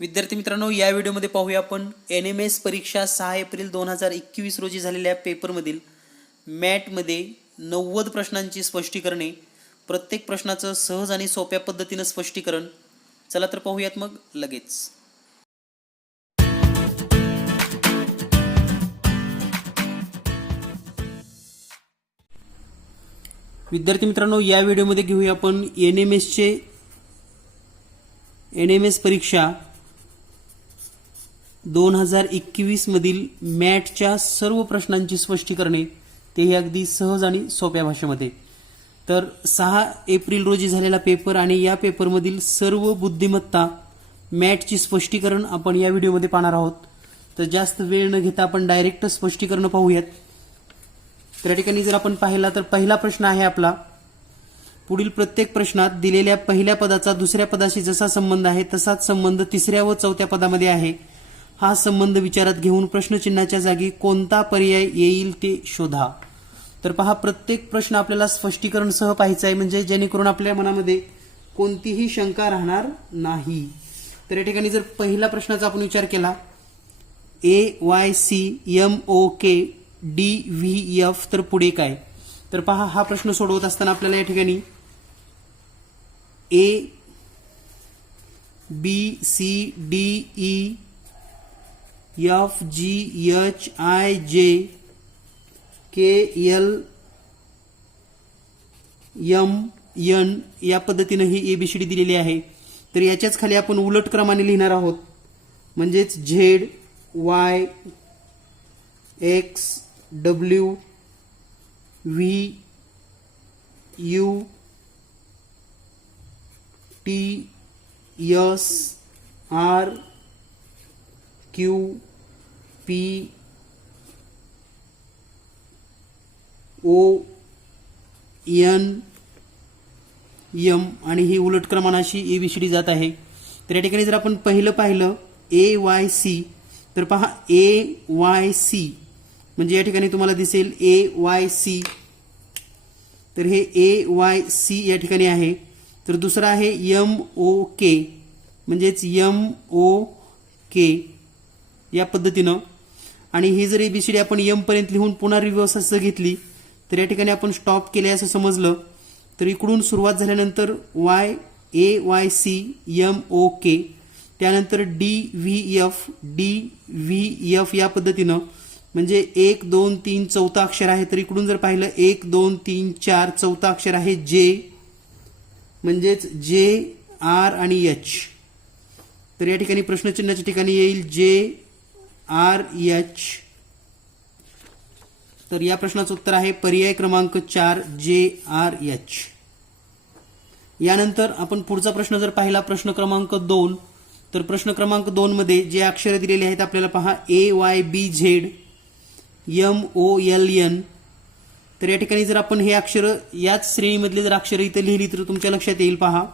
विद्यार्थी मित्रांनो, या व्हिडिओमध्ये पाहूया आपण NMS परीक्षा 6 एप्रिल 2021 रोजी झालेल्या पेपरमधील मॅटमध्ये 90 प्रश्नांची स्पष्टीकरणे, प्रत्येक प्रश्नाचं सहज आणि सोप्या पद्धतीनं स्पष्टीकरण. चला तर पाहूयात मग लगेच. विद्यार्थी मित्रांनो, या व्हिडिओमध्ये घेऊया आपण NMS परीक्षा 2021 मधील मॅटच्या सर्व प्रश्नांची स्पष्टीकरणे, तेही अगदी सहज आणि सोप्या भाषेमध्ये. तर 6 एप्रिल रोजी झालेला पेपर आणि या पेपरमधील सर्व बुद्धिमत्ता मॅटची स्पष्टीकरण आपण या व्हिडिओमध्ये पाहणार आहोत. तर जास्त वेळ न घेता आपण डायरेक्ट स्पष्टीकरण पाहूयात. तर या ठिकाणी जर आपण पाहिला तर पहिला प्रश्न आहे आपला, पुढील प्रत्येक प्रश्नात दिलेल्या पहिल्या पदाचा दुसऱ्या पदाशी जसा संबंध आहे तसाच संबंध तिसऱ्या व चौथ्या पदामध्ये आहे. हा संबंध विचारात घेऊन प्रश्नचिन्हाच्या जागी कोणता पर्याय येईल ते शोधा. तर पहा, प्रत्येक प्रश्न आपल्याला स्पष्टीकरण सह पाहायचा आहे, म्हणजे जेणेकरून आपल्या मनामध्ये कोणतीही शंका राहणार नाही. तर या ठिकाणी जर पहिला प्रश्नाचा आपण विचार केला, AYCMOKDVF, तर पुढे काय? तर पहा, हा प्रश्न सोडवत असताना आपल्याला या ठिकाणी ABCDEFGHIJKLMN या पद्धतीने ही ABCD दिलेली आहे. तर याच्याच खाली आपण उलट क्रमाने लिहिणार आहोत, म्हणजेच Z Y X W V U T S R Q P O N M आणि ही उलट क्रमांकाशी ABCD जात आहे. तर या ठिकाणी जर आपण पहिलं पाहिलं AYC, तर पहा AYC म्हणजे या ठिकाणी तुम्हाला दिसेल AYC, तर हे AYC या ठिकाणी आहे. तर दुसरा आहे MOK म्हणजेच MOK या पद्धतीनं. आणि ही जर ABCD आपण M पर्यंत लिहून पुन्हा रिव्हर्स असं घेतली तर या ठिकाणी आपण स्टॉप केले असं समजलं. तर इकडून सुरुवात झाल्यानंतर AYC MOK, त्यानंतर DVF या पद्धतीनं, म्हणजे 1 2 3 चौथा अक्षर आहे. तर इकडून जर पाहिलं 1 2 3 4 चौथा अक्षर आहे J, म्हणजेच JR आणि H. तर या ठिकाणी प्रश्नचिन्हाच्या ठिकाणी येईल JRH. तर या प्रश्नाचं उत्तर आहे पर्याय क्रमांक 4 JRH. यानंतर आपण पुढचा प्रश्न जर पाहिला, प्रश्न क्रमांक 2, तर प्रश्न क्रमांक 2 मध्ये जे अक्षर दिलेले आहेत आपल्याला पहा AYBZ MOLN. तर या ठिकाणी जर आपण हे अक्षर याच श्रेणीमधले जर अक्षर इथे लिहिली तर तुमच्या लक्षात येईल. पहा,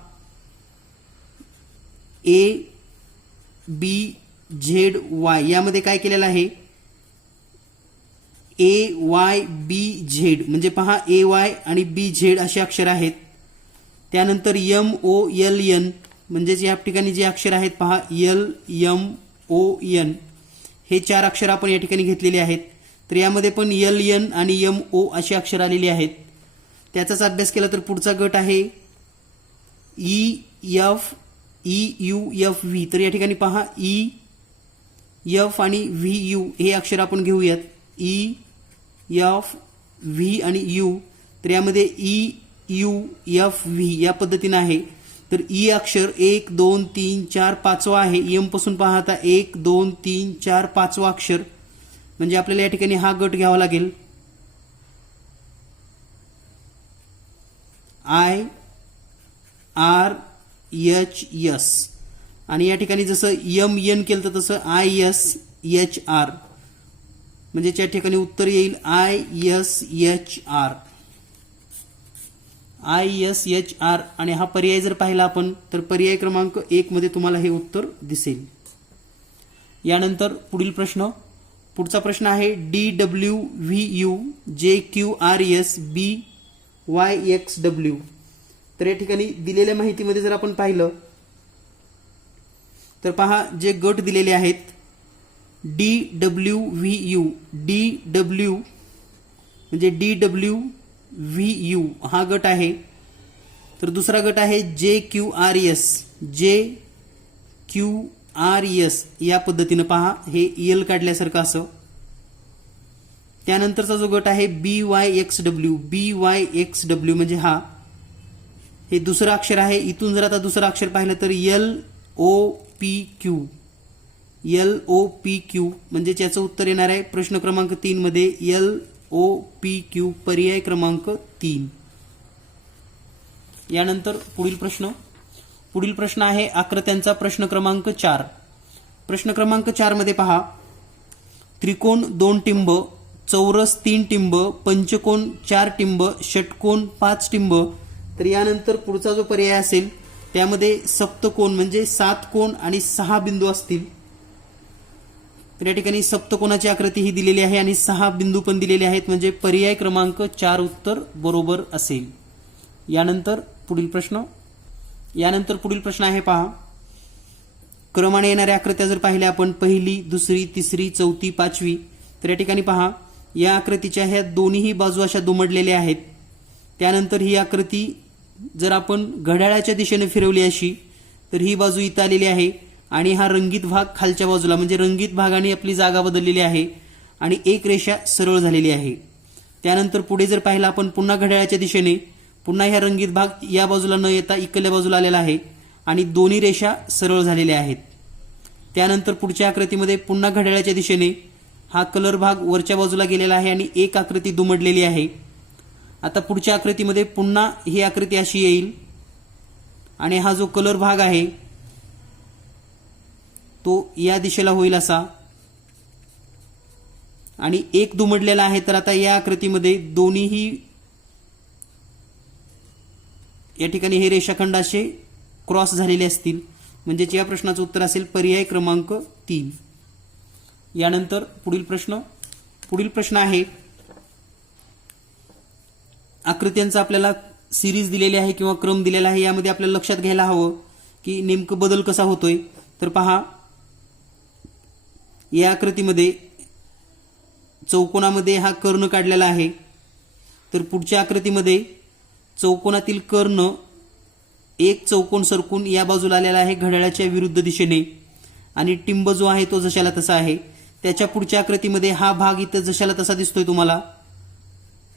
ABZY यामध्ये काय केलेलं आहे, AYBZ म्हणजे पहा AY आणि BZ असे अक्षर आहेत. त्यानंतर MOLN म्हणजेच या ठिकाणी जे अक्षर आहेत पहा LMON, हे 4 अक्षर आपण या ठिकाणी घेतलेले आहेत. तर यामध्ये पण LN आणि MO अशी अक्षर आलेली आहेत. त्याचाच अभ्यास केला तर पुढचा गट आहे EFEUFV. तर या ठिकाणी पहा EF आणि VU हे अक्षर आपण घेऊयात, EFV आणि U. तर यामध्ये EUFV या पद्धतीने आहे. तर E अक्षर 1 2 3 4 5वा आहे. M पासून पाहता 1 2 3 4 5वा अक्षर, म्हणजे आपल्याला या ठिकाणी हा गट घ्यावा लागेल IRHS. आणि या ठिकाणी जसं MN केलं तर तसं ISHR, म्हणजे या ठिकाणी उत्तर येईल ISHR. आणि हा पर्याय जर पाहिला आपण तर पर्याय क्रमांक 1 मध्ये तुम्हाला हे उत्तर दिसेल. यानंतर पुढचा प्रश्न आहे DWVU JQRS BYXW. तर या ठिकाणी दिलेल्या माहितीमध्ये जर आपण पाहिलं तर पहा जे गट दिलेले आहेत DWVU, DW म्हणजे DWVU हा गट आहे. तर दुसरा गट आहे JQRS, JQRS या पद्धतीने पहा हे एल काढल्यासारखं असं. त्यानंतरचा जो गट आहे BYXW, BYXW म्हणजे हा हे दुसरं अक्षर आहे. इथून जर आता दुसरं अक्षर पाहिलं तर LOPQ, LOPQ म्हणजे याचं उत्तर येणार आहे प्रश्न क्रमांक 3 मध्ये LOPQ पर्याय क्रमांक 3. यानंतर पुढील प्रश्न आहे आकृत्यांचा प्रश्न क्रमांक 4. प्रश्न क्रमांक 4 मध्ये पहा त्रिकोण 2 टिंब, चौरस 3 टिंब, पंचकोन 4 टिंब, षटकोन 5 टिंब. तर यानंतर पुढचा जो पर्याय असेल त्यामध्ये सप्तकोन म्हणजे 7 कोन आणि 6 बिंदू असतील. तर या ठिकाणी सप्तकोनाची आकृती ही दिलेली आहे आणि 6 बिंदू पण दिलेले आहेत म्हणजे पर्याय क्रमांक 4 उत्तर बरोबर असेल. यानंतर पुढील प्रश्न आहे पहा क्रमाने येणाऱ्या आकृत्या जर पाहिल्या आपण पहिली, दुसरी, तिसरी, चौथी, पाचवी. तर या ठिकाणी पहा या आकृतीच्या ह्या दोन्ही बाजू अशा दुमडलेल्या आहेत. त्यानंतर ही आकृती जर आपण घड्याळाच्या दिशेने फिरवली अशी तर ही बाजू इथं आलेली आहे आणि हा रंगीत भाग खालच्या बाजूला म्हणजे रंगीत भागाने आपली जागा बदललेली आहे आणि एक रेषा सरळ झालेली आहे. त्यानंतर पुढे जर पाहिलं आपण पुन्हा घड्याळाच्या दिशेने पुन्हा ह्या रंगीत भाग या बाजूला न येता इकडल्या बाजूला आलेला आहे आणि दोन्ही रेषा सरळ झालेल्या आहेत. त्यानंतर पुढच्या आकृतीमध्ये पुन्हा घड्याळाच्या दिशेने हा कलर भाग वरच्या बाजूला गेलेला आहे आणि एक आकृती दुमडलेली आहे. आता पुढच्या आकृतीमध्ये पुन्हा ही आकृती अशी येईल आणि हा जो कलर भाग आहे तो या दिशेला होईल असा आणि एक दुमडलेला आहे. तर आता या आकृतीमध्ये दोन्हीही या ठिकाणी हे रेषाखंड असे क्रॉस झालेले असतील म्हणजे या प्रश्नाचं उत्तर असेल पर्याय क्रमांक 3. यानंतर पुढील प्रश्न आहे आकृत्यांचा आपल्याला सिरीज दिलेली आहे किंवा क्रम दिलेला आहे. यामध्ये आपल्याला लक्षात घ्यायला हवं की नेमकं बदल कसा होतोय. तर पहा या आकृतीमध्ये चौकोनामध्ये हा कर्ण काढलेला आहे. तर पुढच्या आकृतीमध्ये चौकोनातील कर्ण एक चौकोन सरकून या बाजूला आलेला आहे घड्याळाच्या विरुद्ध दिशेने आणि टिंब जो आहे तो जशाला तसा आहे. त्याच्या पुढच्या आकृतीमध्ये हा भाग इथं जशाला तसा दिसतोय तुम्हाला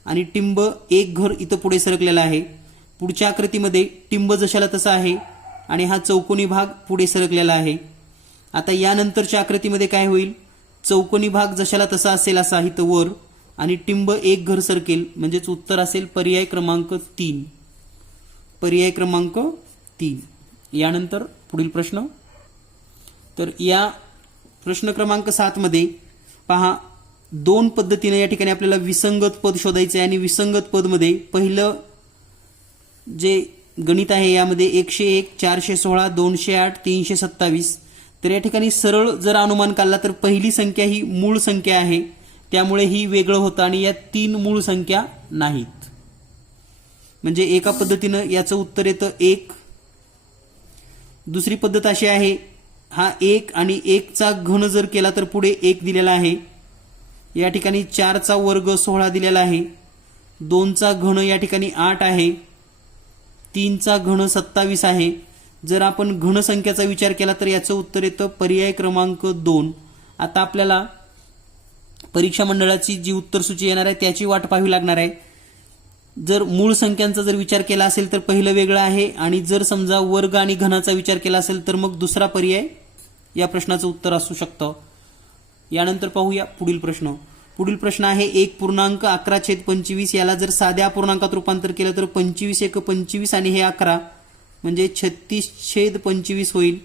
आणि टिंब एक घर इथं पुढे सरकलेला आहे. पुढच्या आकृतीमध्ये टिंब जशाला तसा आहे आणि हा चौकोनी भाग पुढे सरकलेला आहे. आता यानंतरच्या आकृतीमध्ये काय होईल चौकोनी भाग जशाला तसा असेल असा इथं वर आणि टिंब एक घर सरकेल म्हणजेच उत्तर असेल पर्याय क्रमांक 3. पर्याय क्रमांक 3. यानंतर पुढील प्रश्न. तर या प्रश्न क्रमांक 7 मध्ये पहा 2 पद्धतीने या ठिकाणी आपल्याला विसंगत पद शोधायचे आहे आणि विसंगत पद मध्ये पहिलं जे गणित आहे यामध्ये 101, 416, 208, 327. तर या ठिकाणी सरळ जर अनुमान काढला तर पहिली संख्या ही मूळ संख्या आहे त्यामुळे ही वेगळं होतं आणि या 3 मूळ संख्या नाहीत. म्हणजे एका पद्धतीनं याचं उत्तर येतं 1. दुसरी पद्धत अशी आहे हा 1 आणि 1 चा घन जर केला तर पुढे 1 दिलेला आहे. या ठिकाणी 4 चा वर्ग 16 दिलेला आहे. 2 चा घन या ठिकाणी 8 आहे. 3 चा घन 27 आहे. जर आपण घन संख्याचा विचार केला तर याचं उत्तर येतं पर्याय क्रमांक 2. आता आपल्याला परीक्षा मंडळाची जी उत्तर सूची येणार आहे त्याची वाट पाहावी लागणार आहे. जर मूळ संख्यांचा जर विचार केला असेल तर पहिलं वेगळं आहे आणि जर समजा वर्ग आणि घनाचा विचार केला असेल तर मग दुसरा पर्याय या प्रश्नाचं उत्तर असू शकतं. यानंतर पाहूया पुढील प्रश्न आहे 1.11/25 याला जर साध्या अपूर्णांकात रूपांतर केलं तर 25 × 25 आणि हे 11 म्हणजे 36/25 होईल.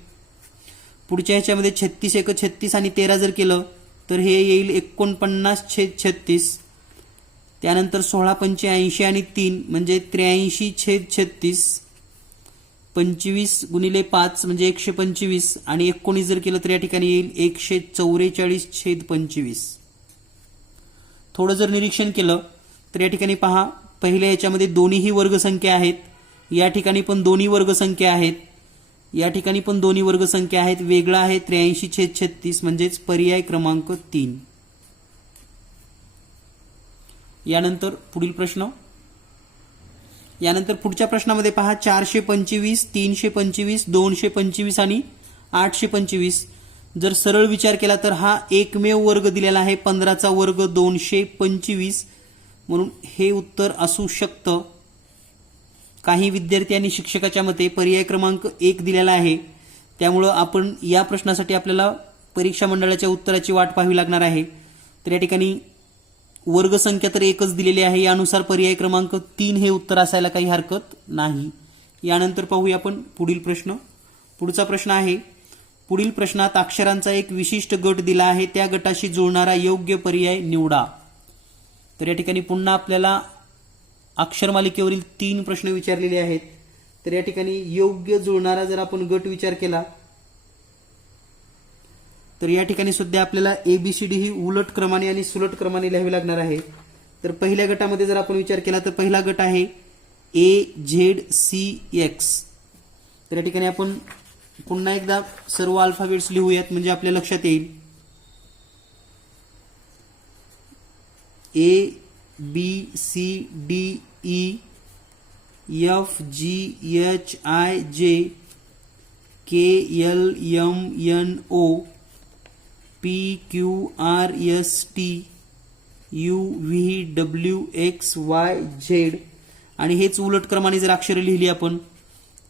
पुढच्या ह्याच्यामध्ये 36 × 36 आणि 13 जर केलं तर हे येईल 49/36. त्यानंतर 16 × 80 आणि 3 म्हणजे 83/36. 25 × 5 म्हणजे 125 आणि 19 जर केलं तर या ठिकाणी येईल 144/25. थोडं जर निरीक्षण केलं तर या ठिकाणी पहा पहिल्या याच्यामध्ये दोन्हीही वर्गसंख्या आहेत. या ठिकाणी पण दोन्ही वर्गसंख्या आहेत. या ठिकाणी पण दोन्ही वर्गसंख्या आहेत, वेगळा आहे 83/36 म्हणजेच पर्याय क्रमांक 3. यानंतर पुढील प्रश्न. यानंतर पुढच्या प्रश्नामध्ये पहा 425, 325, 225 आणि 825. जर सरळ विचार केला तर हा एकमेव वर्ग दिलेला आहे 15चा वर्ग 225 म्हणून हे उत्तर असू शकतं. काही विद्यार्थी आणि शिक्षकाच्या मते पर्याय क्रमांक 1 दिलेला आहे, त्यामुळं आपण या प्रश्नासाठी आपल्याला परीक्षा मंडळाच्या उत्तराची वाट पाहावी लागणार आहे. तर या ठिकाणी वर्गसंख्या तर एकच दिलेली आहे, यानुसार पर्याय क्रमांक 3 हे उत्तर असायला काही हरकत नाही. यानंतर पाहूया आपण पुढील प्रश्न. पुढचा प्रश्न आहे, पुढील प्रश्नात अक्षरांचा एक विशिष्ट गट दिला आहे, त्या गटाशी जुळणारा योग्य पर्याय निवडा. तर या ठिकाणी पुन्हा आपल्याला अक्षरमालिकेवरील 3 प्रश्न विचारलेले आहेत. तर या ठिकाणी योग्य जुळणारा जर आपण गट विचार केला तर या ठिकाणी सुद्धा आपल्याला ABCD ही उलट क्रमाने आणि सुलट क्रमाने लिहावी लागणार आहे. तर पहिल्या गटामध्ये जर आपण विचार केला तर पहिला गट आहे AZCX. तर या ठिकाणी आपण पुन्हा एकदा सर्व अल्फाबेट्स लिहूयात म्हणजे आपल्या लक्षात येईल. ABCDEFGHIJKLMNO PQRSTUVWXYZ आणि हेच उलट क्रमाने जर अक्षरे लिहिली आपण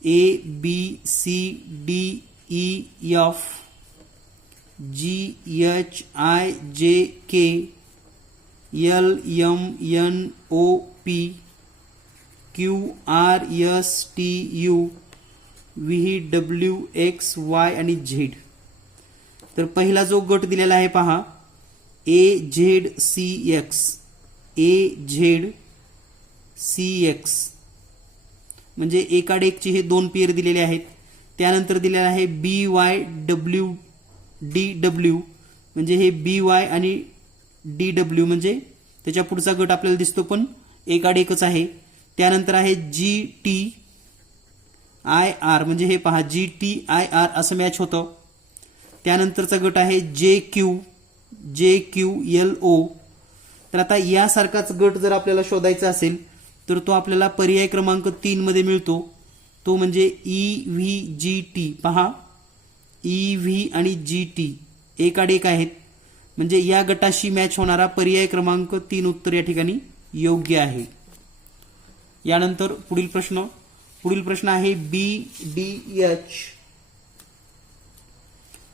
ABCDEFGHIJKLMNOPQRSTUVWXY आणि Z. तर पहिला जो गट दिलेला आहे पहा AZCX म्हणजे एकाडेकचे हे 2 पेयर दिलेले आहेत. त्यानंतर दिलेला आहे BYWDW म्हणजे हे BY आणि DW म्हणजे त्याच्या पुढचा गट आपल्याला दिसतो पण एकाडेकच आहे. त्यानंतर आहे GTIR म्हणजे हे पहा GTIR असं मॅच होतं. त्यानंतरचा गट आहे JQLO. तर आता यासारखाच गट जर आपल्याला शोधायचा असेल तर तो आपल्याला पर्याय क्रमांक 3 मध्ये मिळतो, तो म्हणजे EVGT. पहा EV आणि GT एकाडेक आहेत म्हणजे या गटाशी मॅच होणारा पर्याय क्रमांक 3 उत्तर या ठिकाणी योग्य आहे. यानंतर पुढील प्रश्न आहे BDH.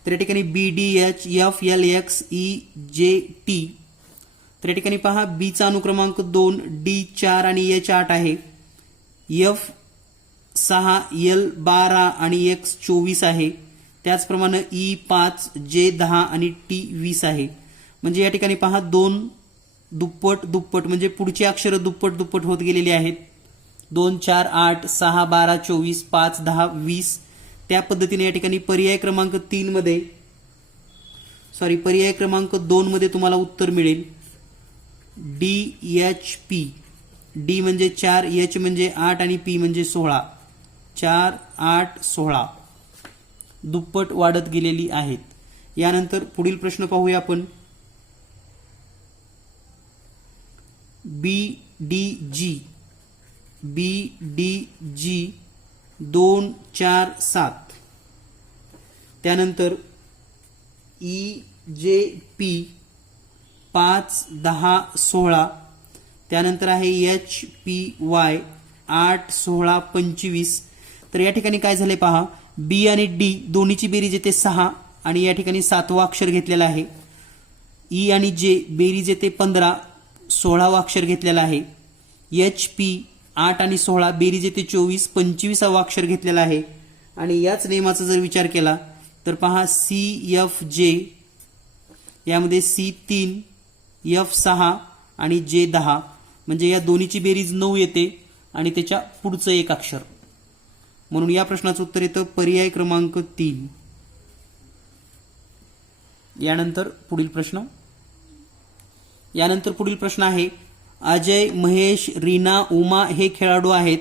तर या ठिकाणी BDH FLXEJT. तर या ठिकाणी पहा B चा अनुक्रमांक 2, D 4 आणि H 8 आहे. F 6, L 12 आणि X 24 आहे. त्याचप्रमाणे E 5, J 10 आणि T 20 आहे. म्हणजे या ठिकाणी पहा 2 दुप्पट म्हणजे पुढची अक्षरं दुप्पट होत गेलेली आहेत. 2 4 8 6 12 24 5 10 20. त्या पद्धतीने या ठिकाणी पर्याय क्रमांक 2 मध्ये तुम्हाला उत्तर मिळेल DHP. D म्हणजे 4, H म्हणजे 8 आणि P म्हणजे 16. 4 8 16 दुप्पट वाढत गेलेली आहेत. यानंतर पुढील प्रश्न पाहूया आपण. BDG 2 4 7. त्यानंतर EJP 5 10 16. त्यानंतर आहे HPY 8 16 25. तर या ठिकाणी काय झाले पहा, B आणि D दोन्हीची बेरीज येते 6 आणि या ठिकाणी 7वा अक्षर घेतलेला आहे. E आणि J बेरीज येते 15, 16वा अक्षर घेतलेला आहे. HP 8 आणि 16 बेरीज येते 24, 25वा अक्षर घेतलेला आहे. आणि याच नियमाचा जर विचार केला तर पहा CFJ यामध्ये C 3 F 6 आणि J 10 म्हणजे या दोन्हीची बेरीज 9 येते आणि त्याच्या पुढचं एक अक्षर, म्हणून या प्रश्नाचं उत्तर येतं पर्याय क्रमांक 3. यानंतर पुढील प्रश्न आहे. अजय, महेश, रीना, उमा हे खेळाडू आहेत.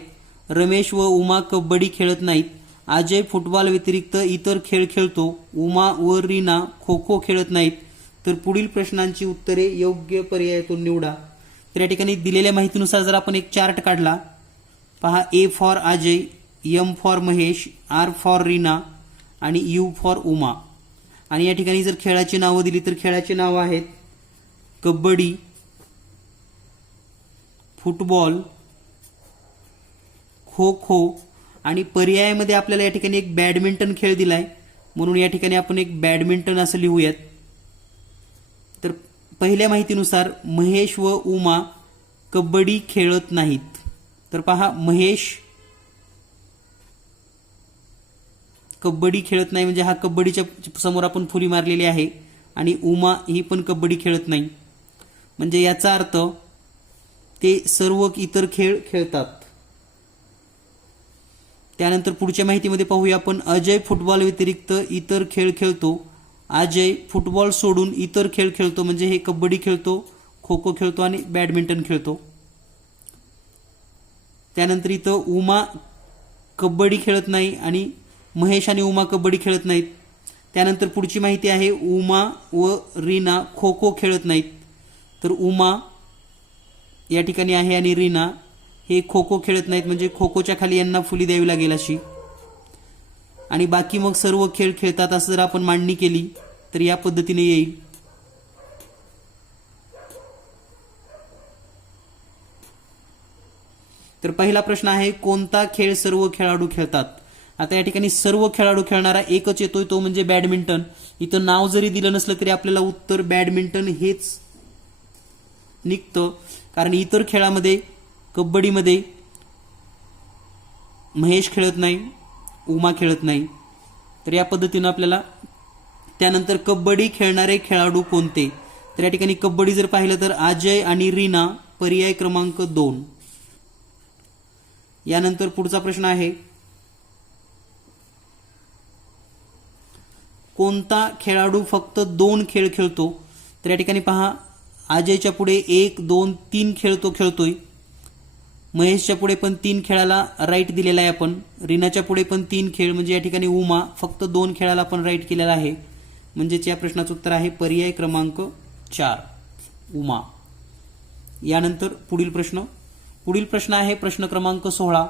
रमेश व उमा कबड्डी खेळत नाहीत. अजय फुटबॉल व्यतिरिक्त इतर खेळ खेळतो, उमा व रीना खो खो खेळत नाहीत, तर पुढील प्रश्नांची उत्तरे योग्य पर्यायातून निवडा. तर या ठिकाणी दिलेल्या माहितीनुसार जर आपण एक चार्ट काढला, पहा, A for Ajay, M for Mahesh, R for Reena आणि यू फॉर उमा. आणि या ठिकाणी जर खेळाची नावं दिली तर खेळाची नावं आहेत कबड्डी, फुटबॉल, खो खो आणि पर्यायामध्ये आपल्याला या ठिकाणी एक बॅडमिंटन खेळ दिलाय, म्हणून या ठिकाणी आपण एक बॅडमिंटन असं लिहूयात. तर पहिल्या माहितीनुसार महेश व उमा कबड्डी खेळत नाहीत. तर पहा, महेश कबड्डी खेळत नाही म्हणजे हा कबड्डीच्या समोर आपण फुली मारलेली आहे, आणि उमा ही पण कबड्डी खेळत नाही, म्हणजे याचा अर्थ ते सर्व इतर खेळ खेळतात. त्यानंतर पुढच्या माहितीमध्ये पाहूया आपण, अजय फुटबॉल व्यतिरिक्त इतर खेळ खेळतो. अजय फुटबॉल सोडून इतर खेळ खेळतो, म्हणजे हे कबड्डी खेळतो, खो खो खेळतो आणि बॅडमिंटन खेळतो. त्यानंतर इथं उमा कबड्डी खेळत नाही आणि महेश आणि उमा कबड्डी खेळत नाहीत. त्यानंतर पुढची माहिती आहे, उमा व रीना खो खो खेळत नाहीत. तर उमा या ठिकाणी आहे आणि रीना हे खो खो खेळत नाहीत, म्हणजे खो खोच्या खाली यांना फुली द्यावी लागेल अशी. आणि बाकी मग सर्व खेळ खेळतात असं जर आपण मांडणी केली तर या पद्धतीने येईल. तर पहिला प्रश्न आहे, कोणता खेळ सर्व खेळाडू खेळतात. आता या ठिकाणी सर्व खेळाडू खेळणारा एकच येतोय, तो म्हणजे बॅडमिंटन. इथं नाव जरी दिलं नसलं तरी आपल्याला उत्तर बॅडमिंटन हेच निघतं, कारण इतर खेळामध्ये कबड्डीमध्ये महेश खेळत नाही, उमा खेळत नाही. तर या पद्धतीनं आपल्याला. त्यानंतर कबड्डी खेळणारे खेळाडू कोणते. तर या ठिकाणी कबड्डी जर पाहिलं तर अजय आणि रीना, पर्याय क्रमांक 2. यानंतर पुढचा प्रश्न आहे, कोणता खेळाडू फक्त 2 खेळ खेळतो. तर या ठिकाणी पहा, अजयच्या पुढे 1, 2, 3 खेळ तो खेळतोय. महेशच्या पुढे पण 3 खेळाला राईट दिलेला आहे आपण. रीनाच्या पुढे पण 3 खेळ, म्हणजे या ठिकाणी उमा फक्त 2 खेळाला आपण राईट केलेला आहे. म्हणजेच या प्रश्नाचं उत्तर आहे पर्याय क्रमांक 4, उमा. यानंतर पुढील प्रश्न आहे प्रश्न क्रमांक 16.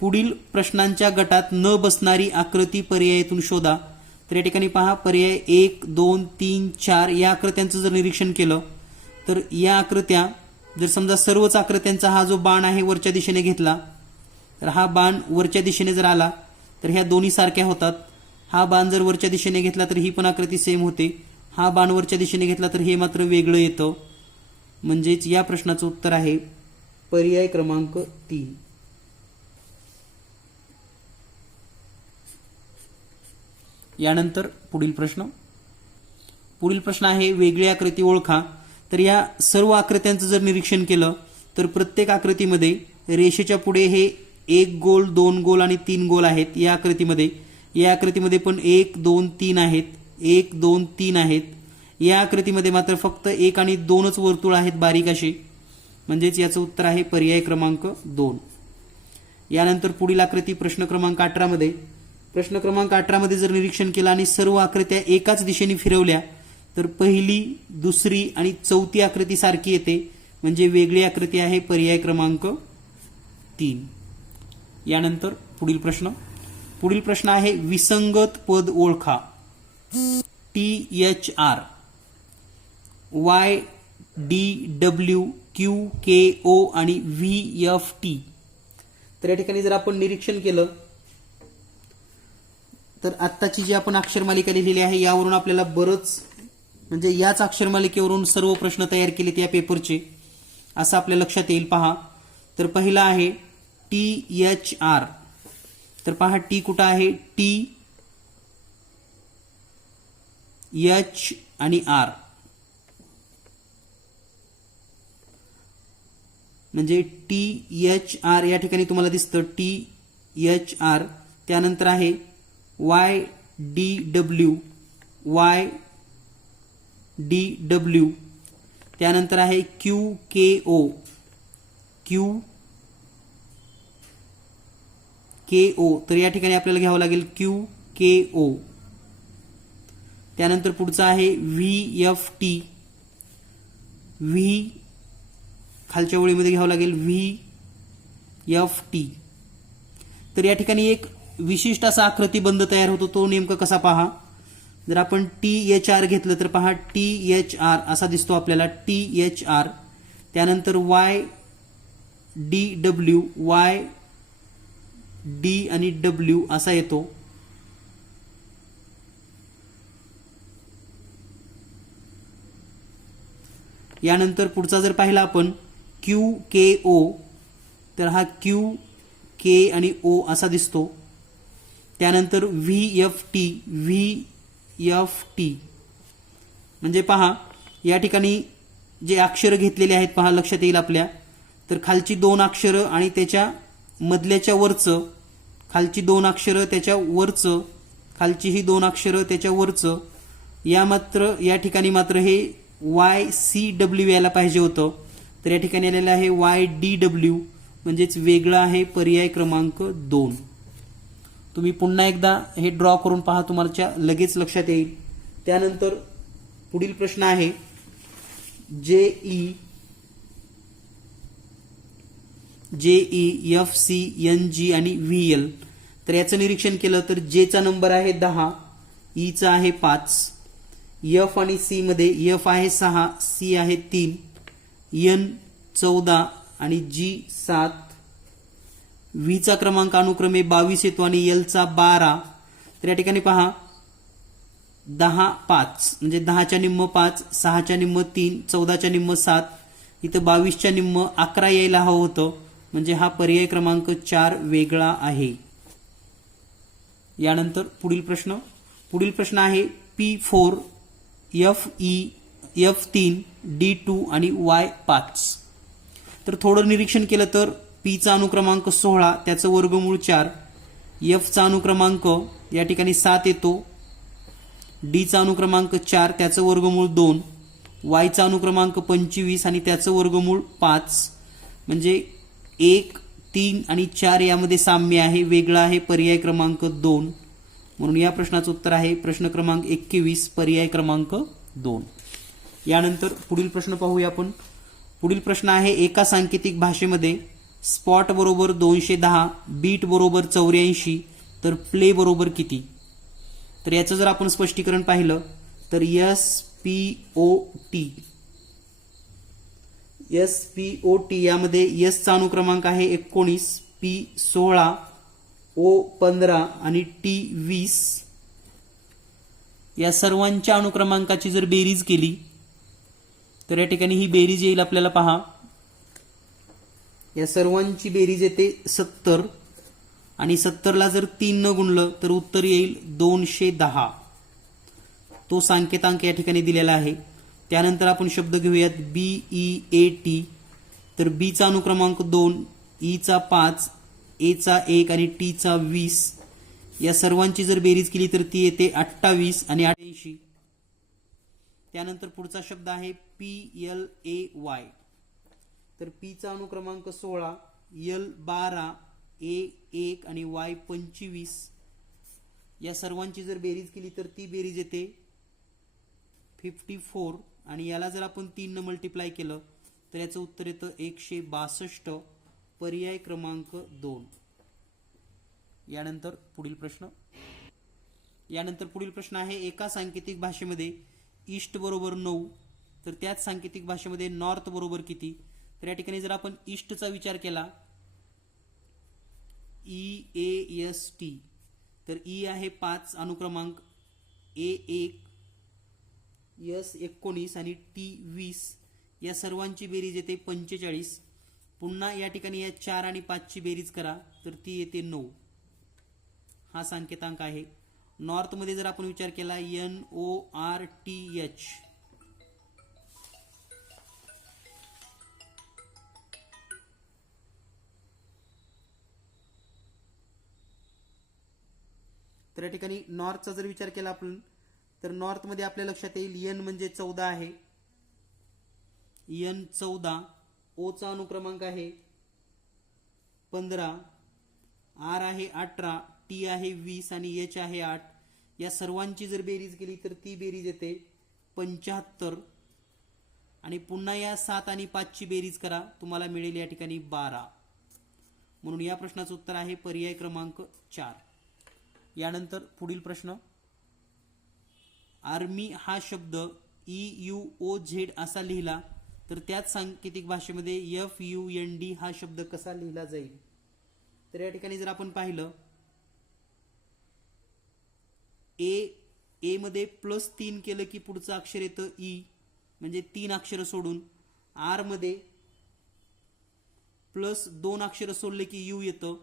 पुढील प्रश्नांच्या गटात न बसणारी आकृती पर्यायातून शोधा. तर या ठिकाणी पहा, पर्याय 1, 2, 3, 4 या आकृत्यांचं जर निरीक्षण केलं तर या आकृत्या जर समजा सर्वच आकृत्यांचा हा जो बाण आहे वरच्या दिशेने घेतला, तर हा बाण वरच्या दिशेने जर आला तर ह्या दोन्ही सारख्या होतात. हा बाण जर वरच्या दिशेने घेतला तर ही पण आकृती सेम होते. हा बाण वरच्या दिशेने घेतला तर हे मात्र वेगळं येतं. म्हणजेच या प्रश्नाचं उत्तर आहे पर्याय क्रमांक 3. यानंतर पुढील प्रश्न आहे, वेगळी आकृती ओळखा. तर या सर्व आकृत्यांचं जर निरीक्षण केलं तर प्रत्येक आकृतीमध्ये रेषेच्या पुढे हे 1 गोल, 2 गोल आणि 3 गोल आहेत. या आकृतीमध्ये पण 1, 2, 3 आहेत. 1, 2, 3 आहेत. या आकृतीमध्ये मात्र फक्त 1 आणि 2च वर्तुळ आहेत बारीक असे. म्हणजेच याचं उत्तर आहे पर्याय क्रमांक 2. यानंतर पुढील आकृती प्रश्न क्रमांक 18 मध्ये जर निरीक्षण केलं आणि सर्व आकृत्या एकाच दिशेने फिरवल्या तर पहिली, दुसरी आणि चौथी आकृती सारखी येते, म्हणजे वेगळी आकृती आहे पर्याय क्रमांक 3. यानंतर पुढील प्रश्न आहे, विसंगत पद ओळखा. THR, YDW, QKO आणि VFT. तर या ठिकाणी जर आपण निरीक्षण केलं तर आत्ताची जी आपण अक्षरमालिका लिहिलेली आहे यावरून आपल्याला बरंच, म्हणजे याच अक्षरमालिकेवरून सर्व प्रश्न तयार केलेत या पेपरचे असं आपल्या लक्षात येईल. पहा, तर पहिला आहे THR. तर पहा, टी कुठं आहे, T, H आणि R, म्हणजे THR या ठिकाणी तुम्हाला दिसतं THR. त्यानंतर आहे YDW, त्यानंतर आहे QKO, के ओ, तर या ठिकाणी आपल्याला घ्यावं लागेल क्यू के ओ. त्यानंतर पुढचा आहे व्ही एफ टी. व्ही खालच्या ओळीमध्ये घ्यावं लागेल व्ही एफ टी. तर या ठिकाणी एक विशिष्ट असा आकृतिबंध तयार होतो, तो नेमका कसा पहा. जर आपण THR घेतलं तर पहा THR असा दिसतो आपल्याला, THR. त्यानंतर YDW, YD आणि W असा येतो. यानंतर पुढचा जर पाहिला आपण QKO, तर हा Q K आणि O असा दिसतो. त्यानंतर VFT, VFT म्हणजे पहा या ठिकाणी जे अक्षर घेतलेले आहेत पहा, लक्षात येईल आपल्या. तर खालची 2 अक्षरं आणि त्याच्या मधल्याच्या वरचं, खालची 2 अक्षरं त्याच्या वरचं, खालची ही 2 अक्षरं त्याच्या वरचं, या ठिकाणी मात्र हे YCW यायला पाहिजे होतं. तर या ठिकाणी आलेलं आहे YDW, म्हणजेच वेगळं आहे, पर्याय क्रमांक 2. तुम्ही पुन्हा एकदा हे ड्रॉ करून पहा, तुम्हाला लगेच लक्षात येईल. त्यानंतर पुढील प्रश्न आहे JE, FC, NG आणि VL. तर याचं निरीक्षण केलं तर Jचा नंबर आहे 10, Eचा आहे 5, F आणि C मध्ये F आहे 6, C आहे 3, N 14 आणि G 7. Vचा क्रमांक अनुक्रमे 22 येतो आणि L चा 12. तर या ठिकाणी पहा 10 5 म्हणजे 10च्या निम्म 5, 6च्या निम्म 3, 14च्या निम्म 7, इथं 22च्या निम्म 11 यायला हवं होतं, म्हणजे हा पर्याय क्रमांक 4 वेगळा आहे. यानंतर पुढील प्रश्न आहे P4, FE, F3, D2 आणि Y5. तर थोडं निरीक्षण केलं तर Pचा अनुक्रमांक 16, त्याचं वर्गमूळ 4, Fचा अनुक्रमांक या ठिकाणी 7 येतो, Dचा अनुक्रमांक 4, त्याचं वर्गमूळ 2, Yचा अनुक्रमांक 25 आणि त्याचं वर्गमूळ 5. म्हणजे 1, 3 आणि 4 यामध्ये साम्य आहे, वेगळा आहे, पर्याय क्रमांक 2. म्हणून या प्रश्नाचं उत्तर आहे प्रश्न क्रमांक 21, पर्याय क्रमांक 2. यानंतर पुढील प्रश्न पाहूया आपण. पुढील प्रश्न आहे एका सांकेतिक भाषेमध्ये स्पॉट बरोबर 210, बीट बरोबर 84, तर प्ले बरोबर किती. तर याचं जर आपण स्पष्टीकरण पाहिलं तर SPOT यामध्ये S चा अनुक्रमांक आहे 19, P 16, O 15 आणि T 20. या सर्वांच्या अनुक्रमांकाची जर बेरीज केली तर या ठिकाणी ही बेरीज येईल आपल्याला पहा. या सर्वांची बेरीज येते 70 आणि 70ला जर 3 न गुणलं तर उत्तर येईल 210. तो सांकेतांक या ठिकाणी दिलेला आहे. त्यानंतर आपण शब्द घेऊयात BEAT. तर B चा अनुक्रमांक 2, E चा 5, A चा 1 आणि T चा 20. या सर्वांची जर बेरीज केली तर ती येते 28 आणि 88. त्यानंतर पुढचा शब्द आहे PLAY. तर P चा अनुक्रमांक 16, L 12, A 1 आणि Y 25. या सर्वांची जर बेरीज केली तर ती बेरीज येते 54 आणि याला जर आपण 3 न मल्टिप्लाय केलं तर याचं उत्तर येतं 162, पर्याय क्रमांक 2. यानंतर पुढील प्रश्न आहे एका सांकेतिक भाषेमध्ये ईस्ट बरोबर 9, तर त्याच सांकेतिक भाषेमध्ये नॉर्थ बरोबर किती. तर या ठिकाणी जर आपण ईस्टचा विचार केला EAST, तर E आहे 5 अनुक्रमांक, A 1, S 19 आणि T 20. या सर्वांची बेरीज येते 45. पुन्हा या ठिकाणी या 4 आणि 5 ची बेरीज करा तर ती येते 9. हा सांकेतांक आहे. नॉर्थ मध्ये जर आपण विचार केला NORTH, तर या ठिकाणी नॉर्थचा जर विचार केला आपण तर नॉर्थ मध्ये आपल्या लक्षात येईल N म्हणजे 14 आहे, N 14, O चा अनुक्रमांक आहे 15, आर आहे 18, टी आहे 20 आणि एच आहे 8. या सर्वांची जर बेरीज केली तर ती बेरीज येते 75. आणि पुन्हा या 7 आणि 5 ची बेरीज करा, तुम्हाला मिळेल या ठिकाणी 12. म्हणून या प्रश्नाचं उत्तर आहे पर्याय क्रमांक 4. यानंतर पुढील प्रश्न, आर्मी हा शब्द EUOZ असा लिहिला तर त्याच सांकेतिक भाषेमध्ये FUND हा शब्द कसा लिहिला जाईल. तर या ठिकाणी जर आपण पाहिलं, ए मध्ये +3 केलं की पुढचं अक्षर येतं ई, म्हणजे 3 अक्षर सोडून. आर मध्ये +2 अक्षर सोडले की यू येतं.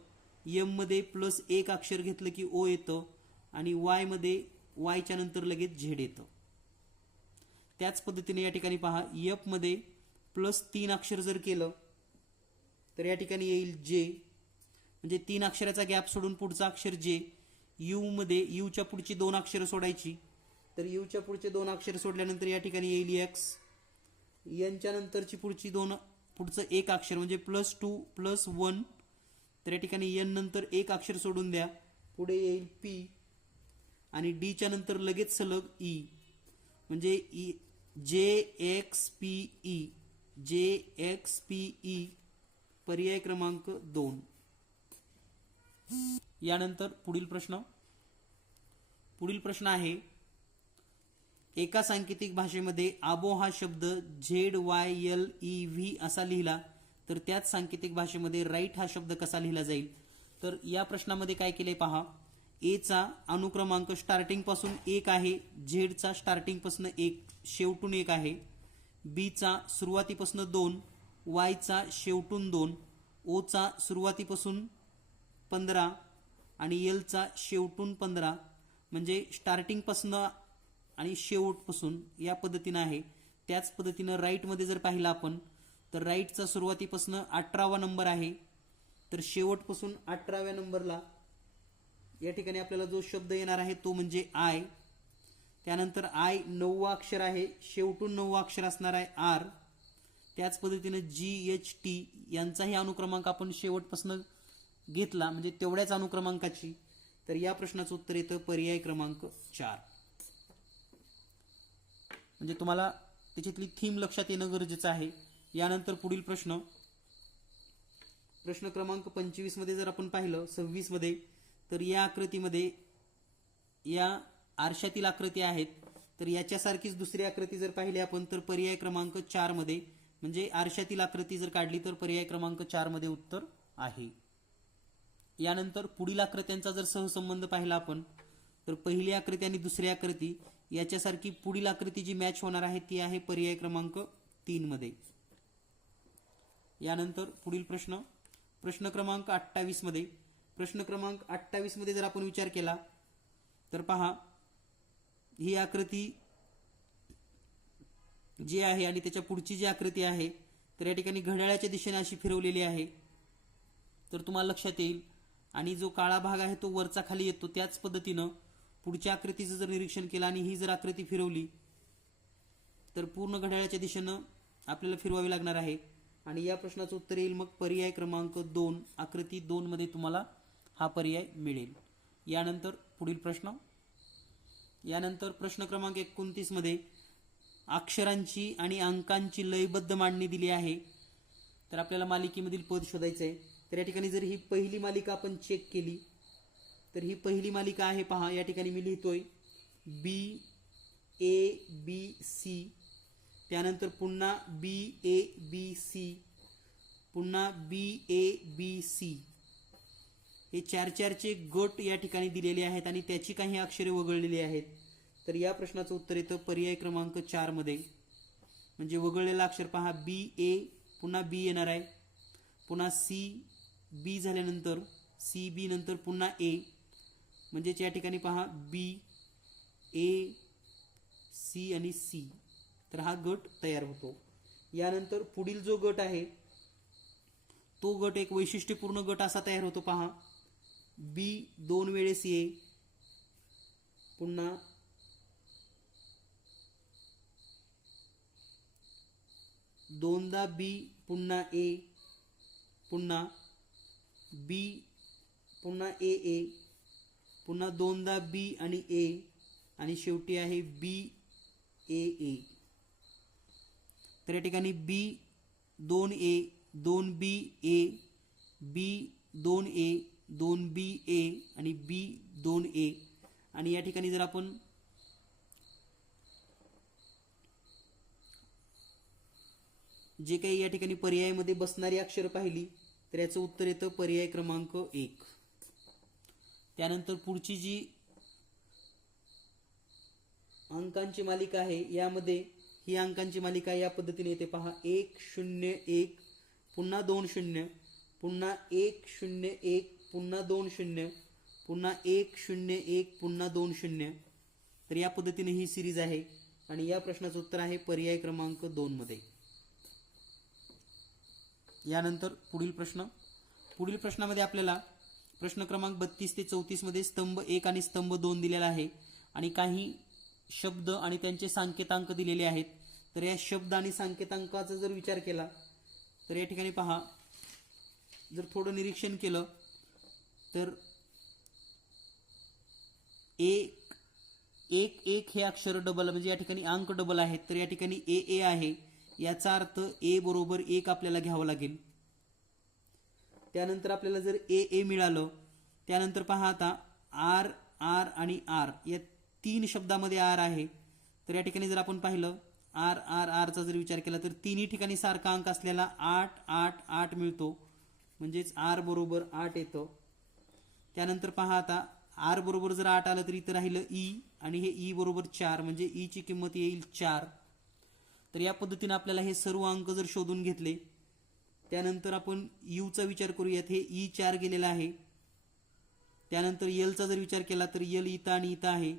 एम मध्ये +1 अक्षर घेतलं की ओ येतं. आणि वाय मध्ये वायच्या नंतर लगेच झेड येतं. त्याच पद्धतीने या ठिकाणी पहा, एफ मध्ये +3 अक्षर जर केलं तर या ठिकाणी येईल जे, म्हणजे 3 अक्षराचा गॅप सोडून पुढचा अक्षर जे. यू मध्ये यूच्या पुढची 2 अक्षर सोडायची, तर यूच्या पुढचे 2 अक्षर सोडल्यानंतर या ठिकाणी येईल एक्स. एनच्या नंतरची पुढचं 1 अक्षर म्हणजे +2 +1, तर या ठिकाणी एन नंतर 1 अक्षर सोडून द्या, पुढे येईल पी. आणि डीच्या नंतर लगेच सलग ई, म्हणजे JXPE, JXPE पर्याय क्रमांक 2. यानंतर पुढील प्रश्न आहे, एका सांकेतिक भाषेमध्ये आबो हा शब्द ZYLEV असा लिहिला तर त्याच सांकेतिक भाषेमध्ये राईट हा शब्द कसा लिहिला जाईल. तर या प्रश्नामध्ये काय केले पहा, ए चा अनुक्रमांक स्टार्टिंग पासून 1 आहे, झेड चा स्टार्टिंग पासून 1 शेवटून 1 आहे, बी चा सुरुवातीपासून 2, वाय चा शेवटून 2, ओ चा सुरुवातीपासून 15 आणि एल चा शेवटून 15, म्हणजे स्टार्टिंग पासून आणि शेवटपासून या पद्धतीनं आहे. त्याच पद्धतीनं राईट मध्ये जर पाहिलं आपण तर राईटचा सुरुवातीपासून 18वा नंबर आहे, तर शेवटपासून 18व्या नंबरला या ठिकाणी आपल्याला जो शब्द येणार आहे तो म्हणजे आय. त्यानंतर आय 9वा अक्षर आहे, शेवटून 9वा अक्षर असणार आहे आर. त्याच पद्धतीनं GHT यांचाही अनुक्रमांक आपण शेवटपासून घेतला, म्हणजे तेवढ्याच अनुक्रमांकाची. तर या प्रश्नाचं उत्तर येतं पर्याय क्रमांक 4. म्हणजे तुम्हाला त्याच्यातली थीम लक्षात येणं गरजेचं आहे. यानंतर पुढील प्रश्न क्रमांक 25 मध्ये जर आपण पाहिलं 26 मध्ये, तर या आकृतीमध्ये या आरशातील आकृती आहेत, तर याच्यासारखीच दुसरी आकृती जर पाहिली आपण तर पर्याय क्रमांक 4 मध्ये, म्हणजे आरशातील आकृती जर काढली तर पर्याय क्रमांक 4 मध्ये उत्तर आहे. यानंतर पुढील आकृत्यांचा जर सहसंबंध पाहिला आपण तर पहिली आकृती आणि दुसरी आकृती याच्यासारखी पुढील आकृती जी मॅच होणार आहे ती आहे पर्याय क्रमांक 3 मध्ये. यानंतर पुढील प्रश्न क्रमांक 28 मध्ये, मध्ये जर आपण विचार केला तर पहा, ही आकृती जी आहे आणि त्याच्या पुढची जी आकृती आहे तर या ठिकाणी घड्याळाच्या दिशेने अशी फिरवलेली आहे, तर तुम्हाला लक्षात येईल. आणि जो काळा भाग आहे तो वरचा खाली येतो. त्याच पद्धतीनं पुढच्या आकृतीचं जर निरीक्षण केलं आणि ही जर आकृती फिरवली तर पूर्ण घड्याळाच्या दिशेनं आपल्याला फिरवावी लागणार आहे. आणि या प्रश्नाचं उत्तर येईल मग पर्याय क्रमांक 2, आकृती 2 मध्ये तुम्हाला हा पर्याय मिळेल. यानंतर पुढील प्रश्न क्रमांक 29 मध्ये अक्षरांची आणि अंकांची लयबद्ध मांडणी दिली आहे, तर आपल्याला मालिकेमधील पद शोधायचं आहे. तर या ठिकाणी जर ही पहिली मालिका आपण चेक केली तर ही पहिली मालिका आहे पहा, या ठिकाणी मी लिहितोय BABC, त्यानंतर पुन्हा BABC, पुन्हा BABC, हे 4-4चे गट या ठिकाणी दिलेले आहेत आणि त्याची काही अक्षरे वगळलेली आहेत. तर या प्रश्नाचं उत्तर येतं पर्याय क्रमांक 4 मध्ये, म्हणजे वगळलेला अक्षर पहा BA, पुन्हा B येणार आहे, पुन्हा CB झाल्यानंतर CB नंतर पुन्हा A, म्हणजेच या ठिकाणी पहा BAC आणि C, तर हा गट तयार होतो. यानंतर पुढील जो गट आहे तो गट एक वैशिष्ट्यपूर्ण गट असा तयार होतो पहा, B 2 वेळेस A, पुन्हा दोनदा B, पुन्हा A, पुन्हा B पुन्हा ए, पुन्हा दोनदा बी आणि ए, आणि शेवटी आहे बी ए. तर या ठिकाणी बी 2A 2B ए, बी 2A 2B ए आणि बी 2A. आणि या ठिकाणी जर आपण जे काही या ठिकाणी पर्यायामध्ये बसणारी अक्षर पाहिली तर याचं उत्तर येतं पर्याय क्रमांक 1. त्यानंतर पुढची जी अंकांची मालिका आहे यामध्ये ही अंकांची मालिका या पद्धतीने येते पहा. 1 0 1 पुन्हा 2 0 पुन्हा 1 0 1 पुन्हा 2 0 पुन्हा 1 0 1 पुन्हा 2 0. तर या पद्धतीने ही सिरीज आहे आणि या प्रश्नाचं उत्तर आहे पर्याय क्रमांक 2 मध्ये. यानंतर पुढील प्रश्नामध्ये आपल्याला प्रश्न क्रमांक 32 ते 34 मध्ये स्तंभ 1 आणि स्तंभ 2 दिलेला आहे आणि काही शब्द आणि त्यांचे संकेतांक दिलेले आहेत. तर या शब्द आणि संकेतांकाचा जर विचार केला तर या ठिकाणी पहा, जर थोडं निरीक्षण केलं तर 1 1 1 हे अक्षर डबल म्हणजे या ठिकाणी अंक डबल आहेत. तर या ठिकाणी ए आहे, याचा अर्थ ए बरोबर 1 आपल्याला घ्यावं लागेल. त्यानंतर आपल्याला जर ए मिळालं, त्यानंतर पहा आता आर आर आणि आर या 3 शब्दामध्ये आर आहे. तर या ठिकाणी जर आपण पाहिलं आर आर आरचा जर विचार केला तर तिन्ही ठिकाणी सारखा अंक असलेला 8 8 8 मिळतो, म्हणजेच आर बरोबर 8 येतं. त्यानंतर पहा आता आर बरोबर जर 8 आलं तर इथं राहिलं ई आणि हे ई बरोबर 4 म्हणजे ई ची किंमत येईल 4. तर या पद्धतीने आपल्याला हे सर्व अंक जर शोधून घेतले, त्यानंतर आपण यूचा विचार करूयात. हे ई 4 गेलेला आहे. त्यानंतर एलचा जर विचार केला तर एल इथं आणि इथं आहे.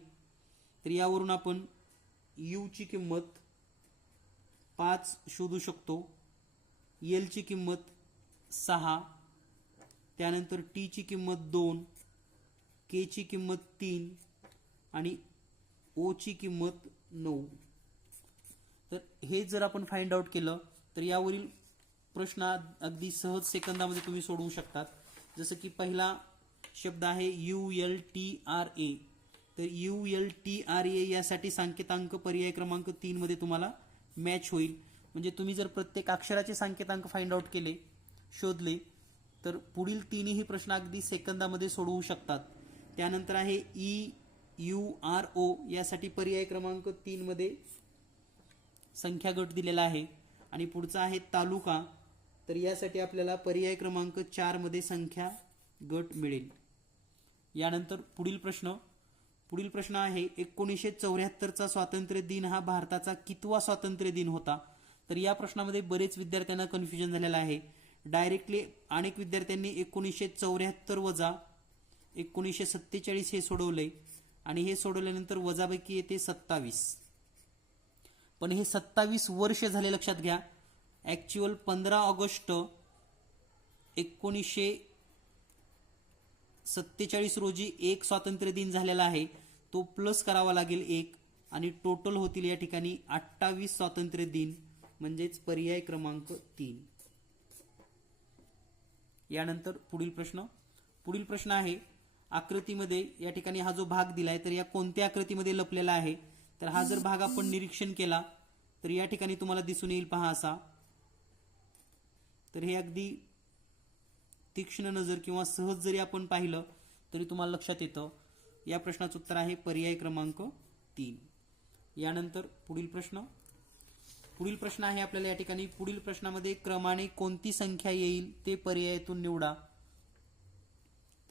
तर यावरून आपण यू ची किंमत 5 शोधू शकतो, एल ची किंमत 6, त्यानंतर टी ची किंमत 2, के ची किंमत 3 आणि ओ ची किंमत 9. तर हे जर आपण फाइंड आउट केलं तर यावरील प्रश्न अगदी सहज सेकंदामध्ये तुम्ही सोडवू शकतात. जसं की पहिला शब्द आहे ULTRA. तर ULTRA यासाठी संकेतांक पर्याय क्रमांक 3 मध्ये तुम्हाला मॅच होईल. म्हणजे तुम्ही जर प्रत्येक अक्षराचे संकेतांक फाइंड आउट केले, शोधले, तर पुढील तिन्ही प्रश्न अगदी सेकंदामध्ये सोडवू शकतात. त्यानंतर आहे EURO यासाठी पर्याय क्रमांक 3 मध्ये संख्या गट दिलेला आहे. आणि पुढचा आहे तालुका. तर यासाठी आपल्याला पर्याय क्रमांक 4 मध्ये संख्या गट मिळेल. यानंतर पुढील प्रश्न आहे 1974चा स्वातंत्र्य दिन हा भारताचा कितवा स्वातंत्र्य दिन होता. तर या प्रश्नामध्ये बरेच विद्यार्थ्यांना कन्फ्युजन झालेलं आहे. डायरेक्टली अनेक विद्यार्थ्यांनी 1974 वजा 1947 हे सोडवलंय आणि हे सोडवल्यानंतर वजाबाकी येते 27. पण हे 27 वर्ष झाले लक्षात घ्या. ऍक्च्युअल 15 ऑगस्ट 1947 रोजी एक स्वातंत्र्य दिन झालेला आहे, तो प्लस करावा लागेल 1 आणि टोटल होतील या ठिकाणी 28 स्वातंत्र्य दिन, म्हणजेच पर्याय क्रमांक 3. यानंतर पुढील प्रश्न आहे आकृतीमध्ये या ठिकाणी हा जो भाग दिलाय तर या कोणत्या आकृतीमध्ये लपलेला आहे. तर हा जर भाग आपण निरीक्षण केला तर या ठिकाणी तुम्हाला दिसून येईल पहा असा. तर हे अगदी तीक्ष्ण नजर किंवा सहज जरी आपण पाहिलं तरी तुम्हाला लक्षात येतं. या प्रश्नाचं उत्तर आहे पर्याय क्रमांक 3. यानंतर पुढील प्रश्न आहे आपल्याला या ठिकाणी पुढील प्रश्नामध्ये क्रमाने कोणती संख्या येईल ते पर्यायातून निवडा.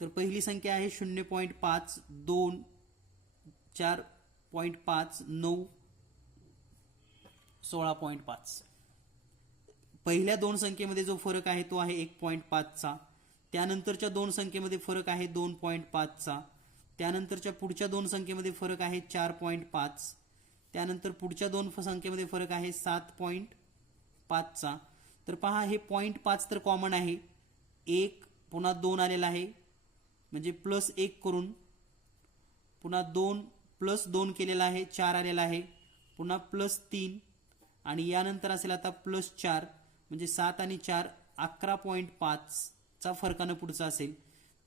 तर पहिली संख्या आहे 0.5 2 4.5 9 16.5. पहिल्या दोन संख्येमध्ये जो फरक आहे तो आहे 1.5 चा. त्यानंतरच्या दोन संख्येमध्ये फरक आहे 2.5 चा. त्यानंतरच्या पुढच्या दोन संख्येमध्ये फरक आहे 4.5. त्यानंतर पुढच्या दोन संख्येमध्ये फरक आहे 7.5 चा. तर पहा हे 0.5 तर कॉमन आहे, 1 पुन्हा 2 आलेला आहे म्हणजे प्लस 1 करून पुन्हा 2 प्लस 2 केलेला आहे 4 आलेला आहे, पुन्हा प्लस 3 आणि यानंतर असेल आता प्लस 4 म्हणजे 7 आणि 4 11.5 चा फरकानं पुढचा असेल.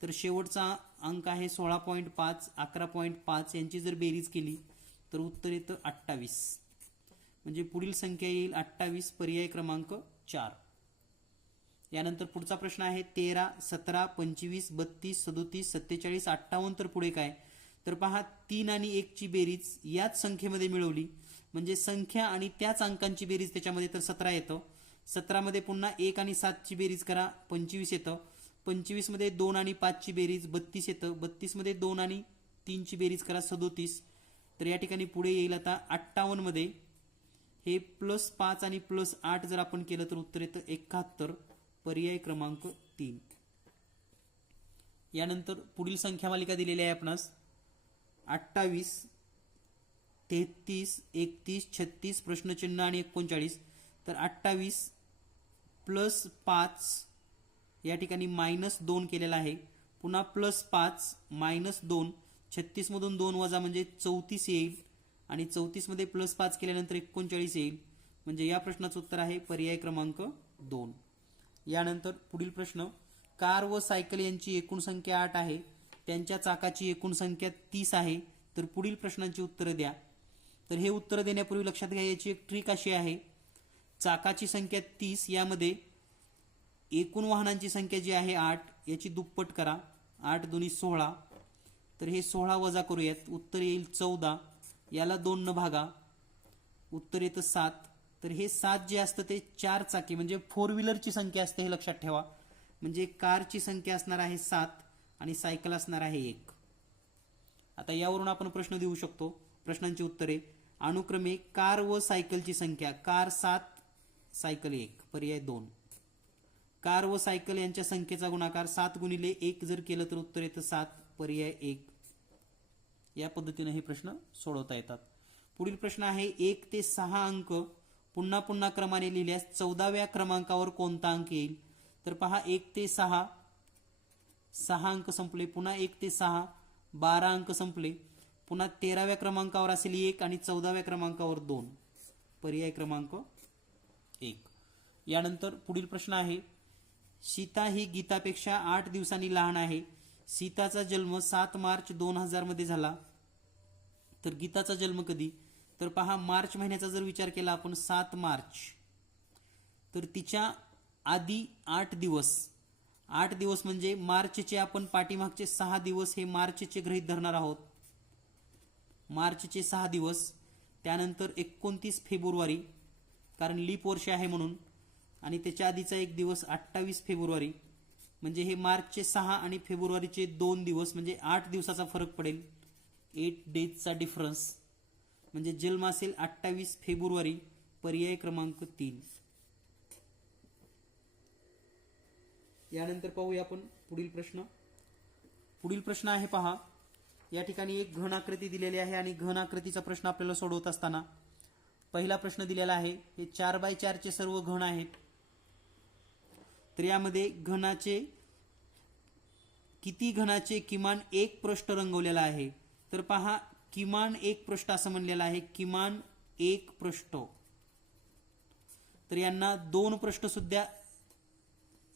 तर शेवटचा अंक आहे 16.5, 11.5 यांची जर बेरीज केली तर उत्तर येतं 28. म्हणजे पुढील संख्या येईल 28, पर्याय क्रमांक 4. यानंतर पुढचा प्रश्न आहे 13, 17, 25, 32, 37, 47, 58. तर पुढे काय? तर पहा 3 आणि 1 ची बेरीज याच संख्येमध्ये मिळवली म्हणजे संख्या आणि त्याच अंकांची बेरीज त्याच्यामध्ये, तर 17 येतं. 17 मध्ये पुन्हा 1 आणि 7 ची बेरीज करा, 25 येतं. 25 मध्ये 2 आणि 5 ची बेरीज 32 येतं. 32 मध्ये 2 आणि 3 ची बेरीज करा, 37. तर या ठिकाणी पुढे येईल आता 58 मध्ये हे +5 आणि +8 जर आपण केलं तर उत्तर येतं 71, पर्याय क्रमांक 3. यानंतर पुढील संख्या मालिका दिलेली आहे आपणास 28, 33, 31, 36, प्रश्नचिन्ह आणि 39. तर 28 +5 या ठिकाणी -2 केलेला आहे, पुन्हा +5 -2, 36 मधून 2 वजा म्हणजे 34 येईल आणि 34 मध्ये +5 केल्यानंतर 39 येईल. म्हणजे या प्रश्नाचं उत्तर आहे पर्याय क्रमांक 2. यानंतर पुढील प्रश्न, कार व सायकल यांची एकूण संख्या 8 आहे, त्यांच्या चाकाची एकूण संख्या 30 आहे, तर पुढील प्रश्नांची उत्तरं द्या. तर हे उत्तर देण्यापूर्वी लक्षात घ्या याची एक ट्रिक अशी आहे, चाकाची संख्या 30, यामध्ये एकूण वाहनांची संख्या जी आहे 8 याची दुप्पट करा, 8 दुनी 16. तर हे 16 वजा करूयात, उत्तर येईल 14. याला 2 न भागा, उत्तर येतं 7. तर हे 7 जे असतं ते 4 चाकी म्हणजे 4 व्हीलरची संख्या असते, हे लक्षात ठेवा. म्हणजे कारची संख्या असणार आहे 7 आणि सायकल असणार आहे 1. आता यावरून आपण प्रश्न देऊ शकतो. प्रश्नांची उत्तरे अनुक्रमे कार व सायकलची संख्या, कार 7, सायकल 1, पर्याय 2. कार व सायकल यांच्या संख्येचा गुणाकार 7 गुणिले 1 जर केलं तर उत्तर येतं 7, पर्याय 1. या पद्धतीने हे प्रश्न सोडवता येतात. पुढील प्रश्न आहे 1 ते 6 अंक पुन्हा पुन्हा क्रमाने लिहिल्यास 14व्या क्रमांकावर कोणता अंक येईल? तर पहा 1 ते 6, 6 अंक संपले, पुन्हा 1 ते 6, 12 अंक संपले, पुन्हा 13व्या क्रमांकावर असेल 1 आणि 14व्या क्रमांकावर 2, पर्याय क्रमांक 1. यानंतर पुढील प्रश्न आहे, सीता ही गीतापेक्षा 8 दिवसांनी लहान आहे. सीताचा जन्म 7 मार्च 2000 मध्ये झाला. तर गीताचा जन्म कधी? तर पहा मार्च महिन्याचा जर विचार केला आपण 7 मार्च, तर तिच्या आधी 8 दिवस, 8 दिवस म्हणजे मार्चचे आपण पाठीमागचे 6 दिवस हे मार्चचे गृहीत धरणार आहोत, मार्चचे 6 दिवस. त्यानंतर 29 फेब्रुवारी, कारण लीप वर्ष आहे म्हणून, आणि त्याच्या आधीचा एक दिवस 28 फेब्रुवारी. म्हणजे हे मार्चचे 6 आणि फेब्रुवारीचे 2 दिवस म्हणजे 8 दिवसाचा फरक पडेल, 8 डेजचा डिफरन्स. म्हणजे जन्म असेल 28 फेब्रुवारी, पर्याय क्रमांक 3. यानंतर पाहूया आपण पुढील प्रश्न. पुढील प्रश्न आहे पहा, या ठिकाणी एक घन आकृती दिलेली आहे आणि घन आकृतीचा प्रश्न आपल्याला सोडवत असताना पहिला प्रश्न दिलेला आहे, हे 4x4 चे सर्व घन आहेत. तर यामध्ये किती घनाचे किमान एक पृष्ठ रंगवलेला आहे? तर पहा किमान एक पृष्ठ असं म्हणलेलं आहे, किमान एक पृष्ठ. तर यांना 2 पृष्ठ सुद्धा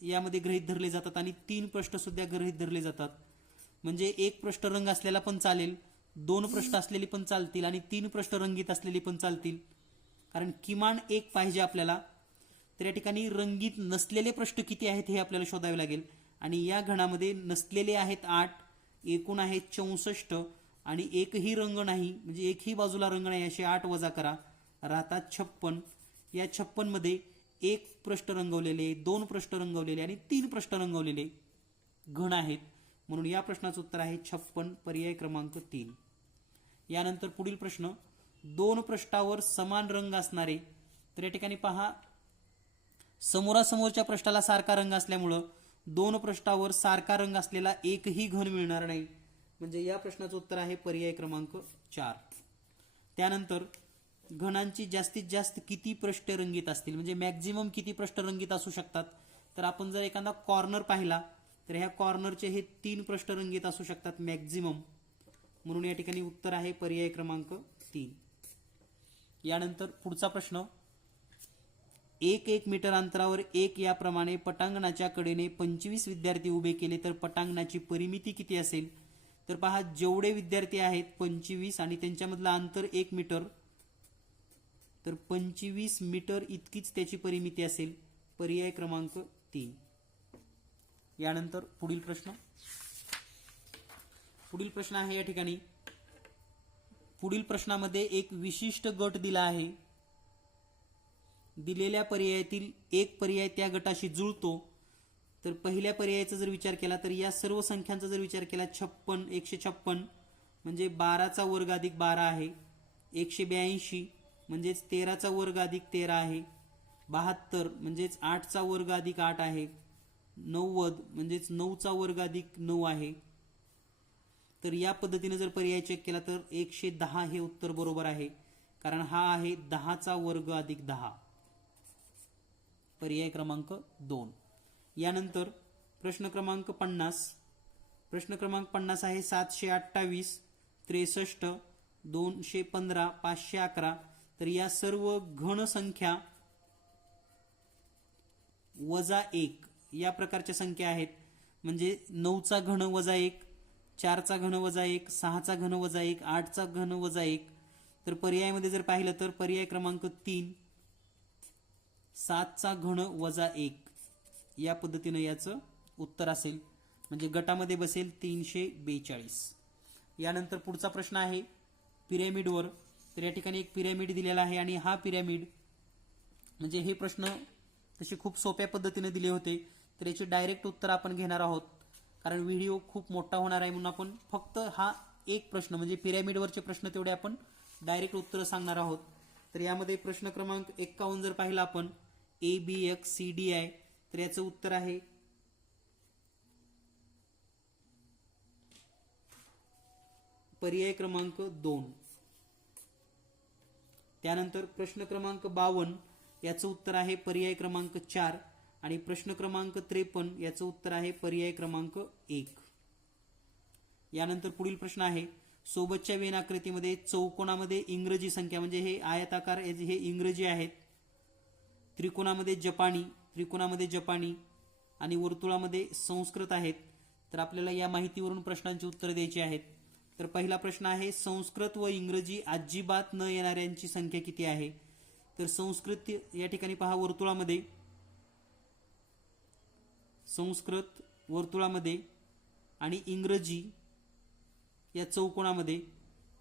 यामध्ये गृहीत धरले जातात आणि 3 पृष्ठ सुद्धा गृहीत धरले जातात. म्हणजे एक पृष्ठ रंग असलेला पण चालेल, 2 पृष्ठ असलेली पण चालतील आणि 3 पृष्ठ रंगीत असलेली पण चालतील, कारण किमान एक पाहिजे आपल्याला. तर या ठिकाणी रंगीत नसलेले पृष्ठ किती आहेत हे आपल्याला शोधावे लागेल. आणि या घनामध्ये नसलेले आहेत 8, एकूण आहेत 64 आणि एकही रंग नाही म्हणजे एकही बाजूला रंग नाही, असे 8 वजा करा, राहतात 56. या 56 मध्ये एक पृष्ठ रंगवलेले, 2 पृष्ठ रंगवलेले आणि 3 पृष्ठ रंगवलेले घन आहेत. म्हणून या प्रश्नाचं उत्तर आहे 56, पर्याय क्रमांक 3. यानंतर पुढील प्रश्न, 2 पृष्ठावर समान रंग असणारे. तर या ठिकाणी पहा समोरासमोरच्या पृष्ठाला सारखा रंग असल्यामुळं 2 पृष्ठावर सारखा रंग असलेला एकही घन मिळणार नाही. म्हणजे या प्रश्नाचं उत्तर आहे पर्याय क्रमांक 4. त्यानंतर घनांची जास्तीत जास्त किती पृष्ठ रंगीत असतील म्हणजे मॅक्झिमम किती पृष्ठ रंगीत असू शकतात? तर आपण जर एखादा कॉर्नर पाहिला तर ह्या कॉर्नरचे हे 3 पृष्ठ रंगीत असू शकतात मॅक्झिमम. म्हणून या ठिकाणी उत्तर आहे पर्याय क्रमांक 3. यानंतर पुढचा प्रश्न, 1 मीटर अंतरावर 1 याप्रमाणे पटांगणाच्या कडेने 25 विद्यार्थी उभे केले तर पटांगणाची परिमिती किती असेल? तर पहा, जेवढे विद्यार्थी आहेत 25 आणि त्यांच्यामधलं अंतर 1 मीटर, तर 25 मीटर इतकीच त्याची परिमिती असेल. पर्याय क्रमांक 3. यानंतर पुढील प्रश्न आहे या ठिकाणी. पुढील प्रश्नामध्ये एक विशिष्ट गट दिला आहे. दिलेल्या पर्यायातील एक पर्याय त्या गटाशी जुळतो. तर पहिल्या पर्यायाचा जर विचार केला तर या सर्व संख्यांचा जर विचार केला 156 म्हणजे 12चा वर्ग अधिक 12 आहे. 182 म्हणजेच 13चा वर्ग अधिक 13 आहे. 72 म्हणजेच 8चा वर्ग अधिक 8 आहे. 90 म्हणजेच 9चा वर्ग अधिक 9 आहे. तर या पद्धतीने जर पर्याय चेक केला तर 110 हे उत्तर बरोबर आहे, कारण हा आहे 10चा वर्ग अधिक 10. पर्याय क्रमांक 2. यानंतर प्रश्न क्रमांक 50. प्रश्न क्रमांक 50 आहे 728, 63, 215, 511. तर या सर्व घन संख्या वजा 1 या प्रकारच्या संख्या आहेत. म्हणजे 9चा घन वजा 1, 4चा घन वजा 1, 6चा घन वजा 1, 8चा घन वजा 1. तर पर्यायामध्ये जर पाहिलं तर पर्याय क्रमांक 3 7चा घन वजा 1 या पद्धतीने याचं उत्तर असेल. म्हणजे गटामध्ये बसेल 342. यानंतर पुढचा प्रश्न आहे पिरॅमिडवर. तर या ठिकाणी एक पिरॅमिड दिलेला आहे आणि हा पिरॅमिड म्हणजे हे प्रश्न तसे खूप सोप्या पद्धतीने दिले होते. तर याचे डायरेक्ट उत्तर आपण घेणार आहोत, कारण व्हिडिओ खूप मोठा होणार आहे म्हणून आपण फक्त हा एक प्रश्न म्हणजे पिरॅमिडवरचे प्रश्न तेवढे आपण डायरेक्ट उत्तर सांगणार आहोत. तर यामध्ये प्रश्न क्रमांक 51 जर पाहिला आपण ABXCD आहे, तर याचं उत्तर आहे पर्याय क्रमांक 2. त्यानंतर प्रश्न क्रमांक 52 याचं उत्तर आहे पर्याय क्रमांक 4 आणि प्रश्न क्रमांक 53 याचं उत्तर आहे पर्याय क्रमांक 1. यानंतर पुढील प्रश्न आहे सोबतच्या वेन आकृतीमध्ये चौकोनामध्ये इंग्रजी संख्या म्हणजे हे आयताकार हे इंग्रजी आहेत, त्रिकोणामध्ये जपानी आणि वर्तुळामध्ये संस्कृत आहेत. तर आपल्याला या माहितीवरून प्रश्नांची उत्तरे द्यायची आहेत. तर पहिला प्रश्न आहे संस्कृत व इंग्रजी अजिबात न येणाऱ्यांची संख्या किती आहे? तर संस्कृत या ठिकाणी पहा संस्कृत वर्तुळामध्ये आणि इंग्रजी या चौकोनामध्ये.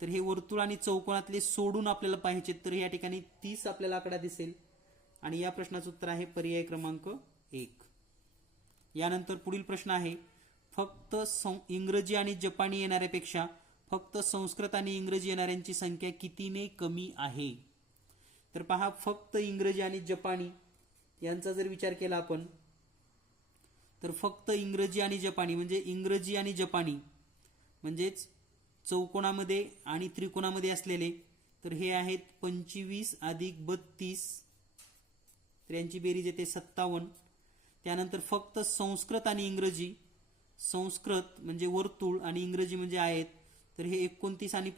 तर हे वर्तुळ आणि चौकोनातले सोडून आपल्याला पाहिजे, तर या ठिकाणी 30 आपल्याला आकडा दिसेल आणि या प्रश्नाचं उत्तर आहे पर्याय क्रमांक 1. यानंतर पुढील प्रश्न आहे फक्त इंग्रजी आणि जपानी येणाऱ्यापेक्षा फक्त संस्कृत आणि इंग्रजी येणाऱ्यांची संख्या कितीने कमी आहे? तर पहा, फक्त इंग्रजी आणि जपानी यांचा जर विचार केला आपण तर फक्त इंग्रजी आणि जपानी म्हणजे इंग्रजी आणि जपानी म्हणजेच चौकोनामध्ये आणि त्रिकोणामध्ये असलेले, तर हे आहेत 25 अधिक 32, तर यांची बेरीज येते 57. त्यानंतर फक्त संस्कृत आणि इंग्रजी, संस्कृत म्हणजे वर्तुळ आणि इंग्रजी म्हणजे आयत, तर हे 29 आणि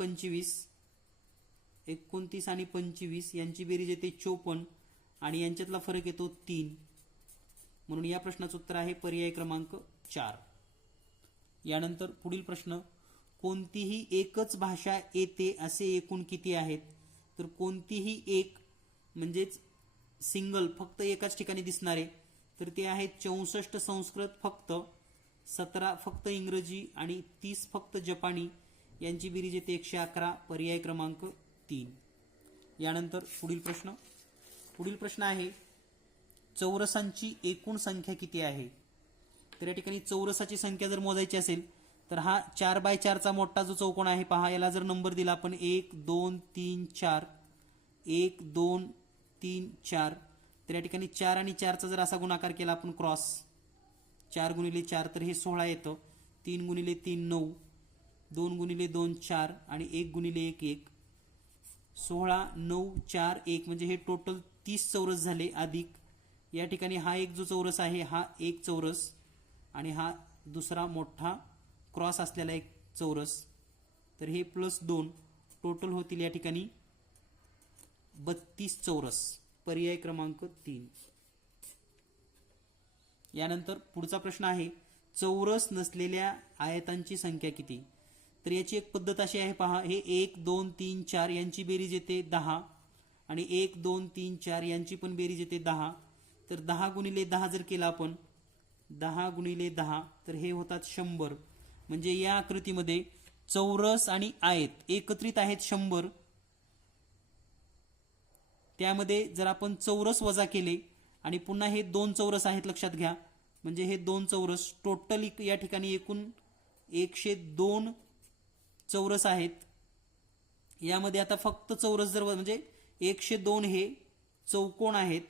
25 यांची बेरीज येते 54 आणि यांच्यातला फरक येतो 3. म्हणून या प्रश्नाचं उत्तर आहे पर्याय क्रमांक 4. यानंतर पुढील प्रश्न कोणतीही एकच भाषा येते असे एकूण किती आहेत? तर कोणतीही एक म्हणजेच सिंगल फक्त एकाच ठिकाणी दिसणारे, तर ते आहेत 64 संस्कृत फक्त, 17 फक्त इंग्रजी आणि 30 फक्त जपानी. यांची बेरीज येते 111. पर्याय क्रमांक 3. यानंतर पुढील प्रश्न आहे चौरसांची एकूण संख्या किती आहे? तर या ठिकाणी चौरसाची संख्या जर मोजायची असेल तर हा 4x4चा मोठा जो चौकोन आहे पहा, याला जर नंबर दिला आपण 1 2 3 4 1 2 3 4, तर या ठिकाणी 4 आणि 4चा जर असा गुणाकार केला आपण क्रॉस 4 गुणिले 4 तर हे 16 येतं. 3 गुणिले 3 9, 2 गुणिले 2 4 आणि 1 गुणिले 1 1, 16 9 4 1 म्हणजे हे टोटल 30 चौरस झाले. अधिक या ठिकाणी हा एक जो चौरस आहे हा एक चौरस आणि हा दुसरा मोठा क्रॉस असलेला एक चौरस, तर हे +2 टोटल होतील या ठिकाणी 32 चौरस. पर्याय क्रमांक 3. यानंतर पुढचा प्रश्न आहे, चौरस नसलेल्या आयतांची संख्या किती? तर याची एक पद्धत अशी आहे पहा, हे 1 2 3 4 यांची बेरीज येते 10 आणि 1 2 3 4 यांची पण बेरीज येते 10. तर 10 गुणिले 10 जर केला आपण 10 गुणिले 10 तर हे होतात 100. म्हणजे या आकृतीमध्ये चौरस आणि आयत एकत्रित आहेत 100. त्यामध्ये जर आपण चौरस वजा केले आणि पुन्हा हे 2 चौरस आहेत लक्षात घ्या, म्हणजे हे 2 चौरस टोटली या ठिकाणी एकूण 102 चौरस आहेत. यामध्ये आता फक्त चौरस जर म्हणजे 102 हे चौकोन आहेत,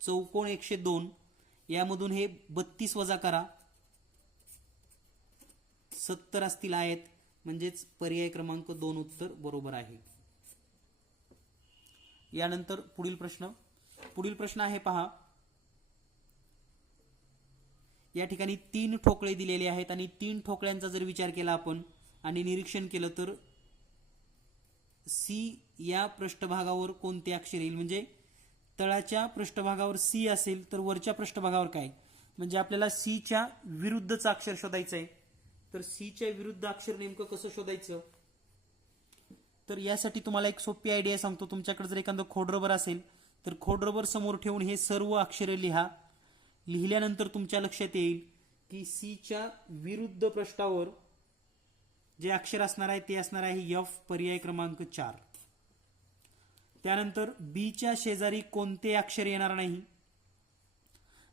चौकोन 102, यामधून हे 32 वजा करा 70 असतील आयत, म्हणजेच पर्याय क्रमांक 2 उत्तर बरोबर आहे. यानंतर पुढील प्रश्न आहे पहा, या ठिकाणी 3 ठोकळे दिलेले आहेत आणि 3 ठोकळ्यांचा जर विचार केला आपण आणि निरीक्षण केलं तर सी या पृष्ठभागावर कोणते अक्षर येईल? म्हणजे तळाच्या पृष्ठभागावर सी असेल तर वरच्या पृष्ठभागावर काय? म्हणजे आपल्याला सी च्या विरुद्धचं अक्षर शोधायचं आहे. तर सी च्या विरुद्ध अक्षर नेमकं कसं शोधायचं? तर यासाठी तुम्हाला एक सोपी आयडिया सांगतो. तुमच्याकडे जर एखादं खोडरबर असेल तर खोडरबर समोर ठेवून हे सर्व अक्षरे लिहा. लिहिल्यानंतर तुमच्या लक्षात येईल की सी च्या विरुद्ध पृष्ठावर जे अक्षर असणार आहे ते असणार आहे एफ, पर्याय क्रमांक 4. त्यानंतर बी च्या शेजारी कोणते अक्षर येणार नाही?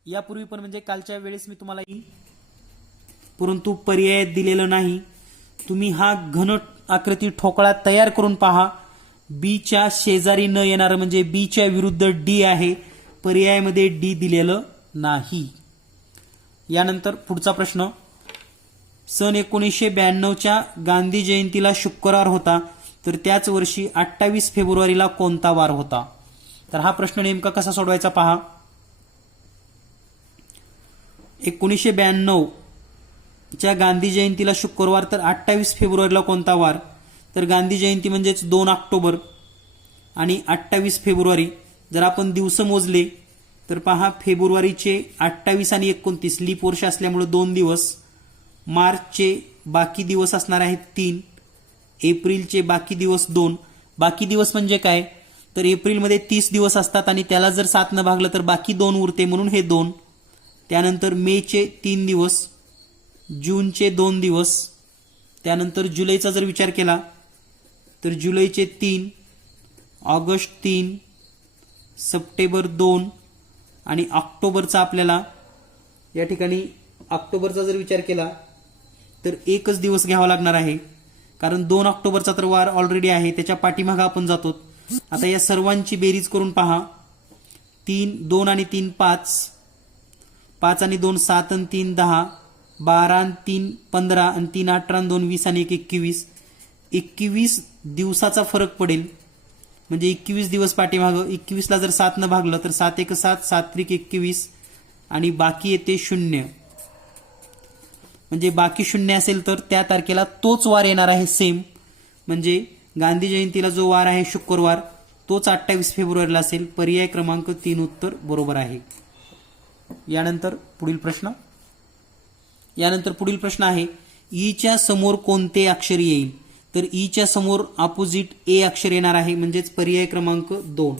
यापूर्वी पण म्हणजे कालच्या वेळेस मी तुम्हाला परंतु पर्याय दिलेलं नाही. तुम्ही हा घन आकृती ठोकळा तयार करून पहा. बी च्या शेजारी न येणार म्हणजे बी च्या विरुद्ध डी आहे, पर्यायामध्ये डी दिलेलं नाही. यानंतर पुढचा प्रश्न, सन 1992च्या गांधी जयंतीला शुक्रवार होता तर त्याच वर्षी 28 फेब्रुवारीला कोणता वार होता? तर हा प्रश्न नेमका कसा सोडवायचा पहा. 1992 च्या गांधी जयंतीला शुक्रवार तर 28 फेब्रुवारीला कोणता वार? तर गांधी जयंती म्हणजेच 2 ऑक्टोबर आणि 28 फेब्रुवारी जर आपण दिवस मोजले तर पहा, फेब्रुवारीचे 28 आणि 29 लीप वर्ष असल्यामुळे 2 दिवस, मार्चचे बाकी दिवस असणार आहेत 3, एप्रिलचे बाकी दिवस 2. बाकी दिवस म्हणजे काय? तर एप्रिलमध्ये 30 दिवस असतात आणि त्याला जर 7 न भागलं तर बाकी 2 उरते म्हणून हे 2. त्यानंतर मेचे 3 दिवस, जूनचे 2 दिवस, त्यानंतर जुलैचा जर विचार केला तर जुलैचे 3, ऑगस्ट 3, सप्टेंबर 2 आणि ऑक्टोबरचा आपल्याला या ठिकाणी ऑक्टोबरचा जर विचार केला तर एकच दिवस घ्यावा लागणार आहे, कारण 2 ऑक्टोबरचा तर वार ऑलरेडी आहे, त्याच्या पाठीमागे आपण जातो. आता या सर्वांची बेरीज करून पहा. 2 आणि 3 5, 5 आणि 2 7 आणि 3 10, 12 आणि 3 15 आणि 3 18 आणि 2 20 आणि 1 21. 21 दिवसाचा फरक पडेल, म्हणजे 21 दिवस पाठीमागं. 21 ला जर 7 न भागलं तर 7 1 7, 7 3 21 आणि बाकी येते 0. म्हणजे बाकी 0 असेल तर त्या तारखेला तोच वार येणार आहे सेम. म्हणजे गांधी जयंतीला जो वार आहे शुक्रवार तोच 28 फेब्रुवारीला असेल. पर्याय क्रमांक 3 उत्तर बरोबर आहे. यानंतर पुढील प्रश्न आहे, ई च्या समोर कोणते अक्षर येईल? तर ई च्या समोर अपोजिट ए अक्षर येणार आहे, म्हणजेच पर्याय क्रमांक 2.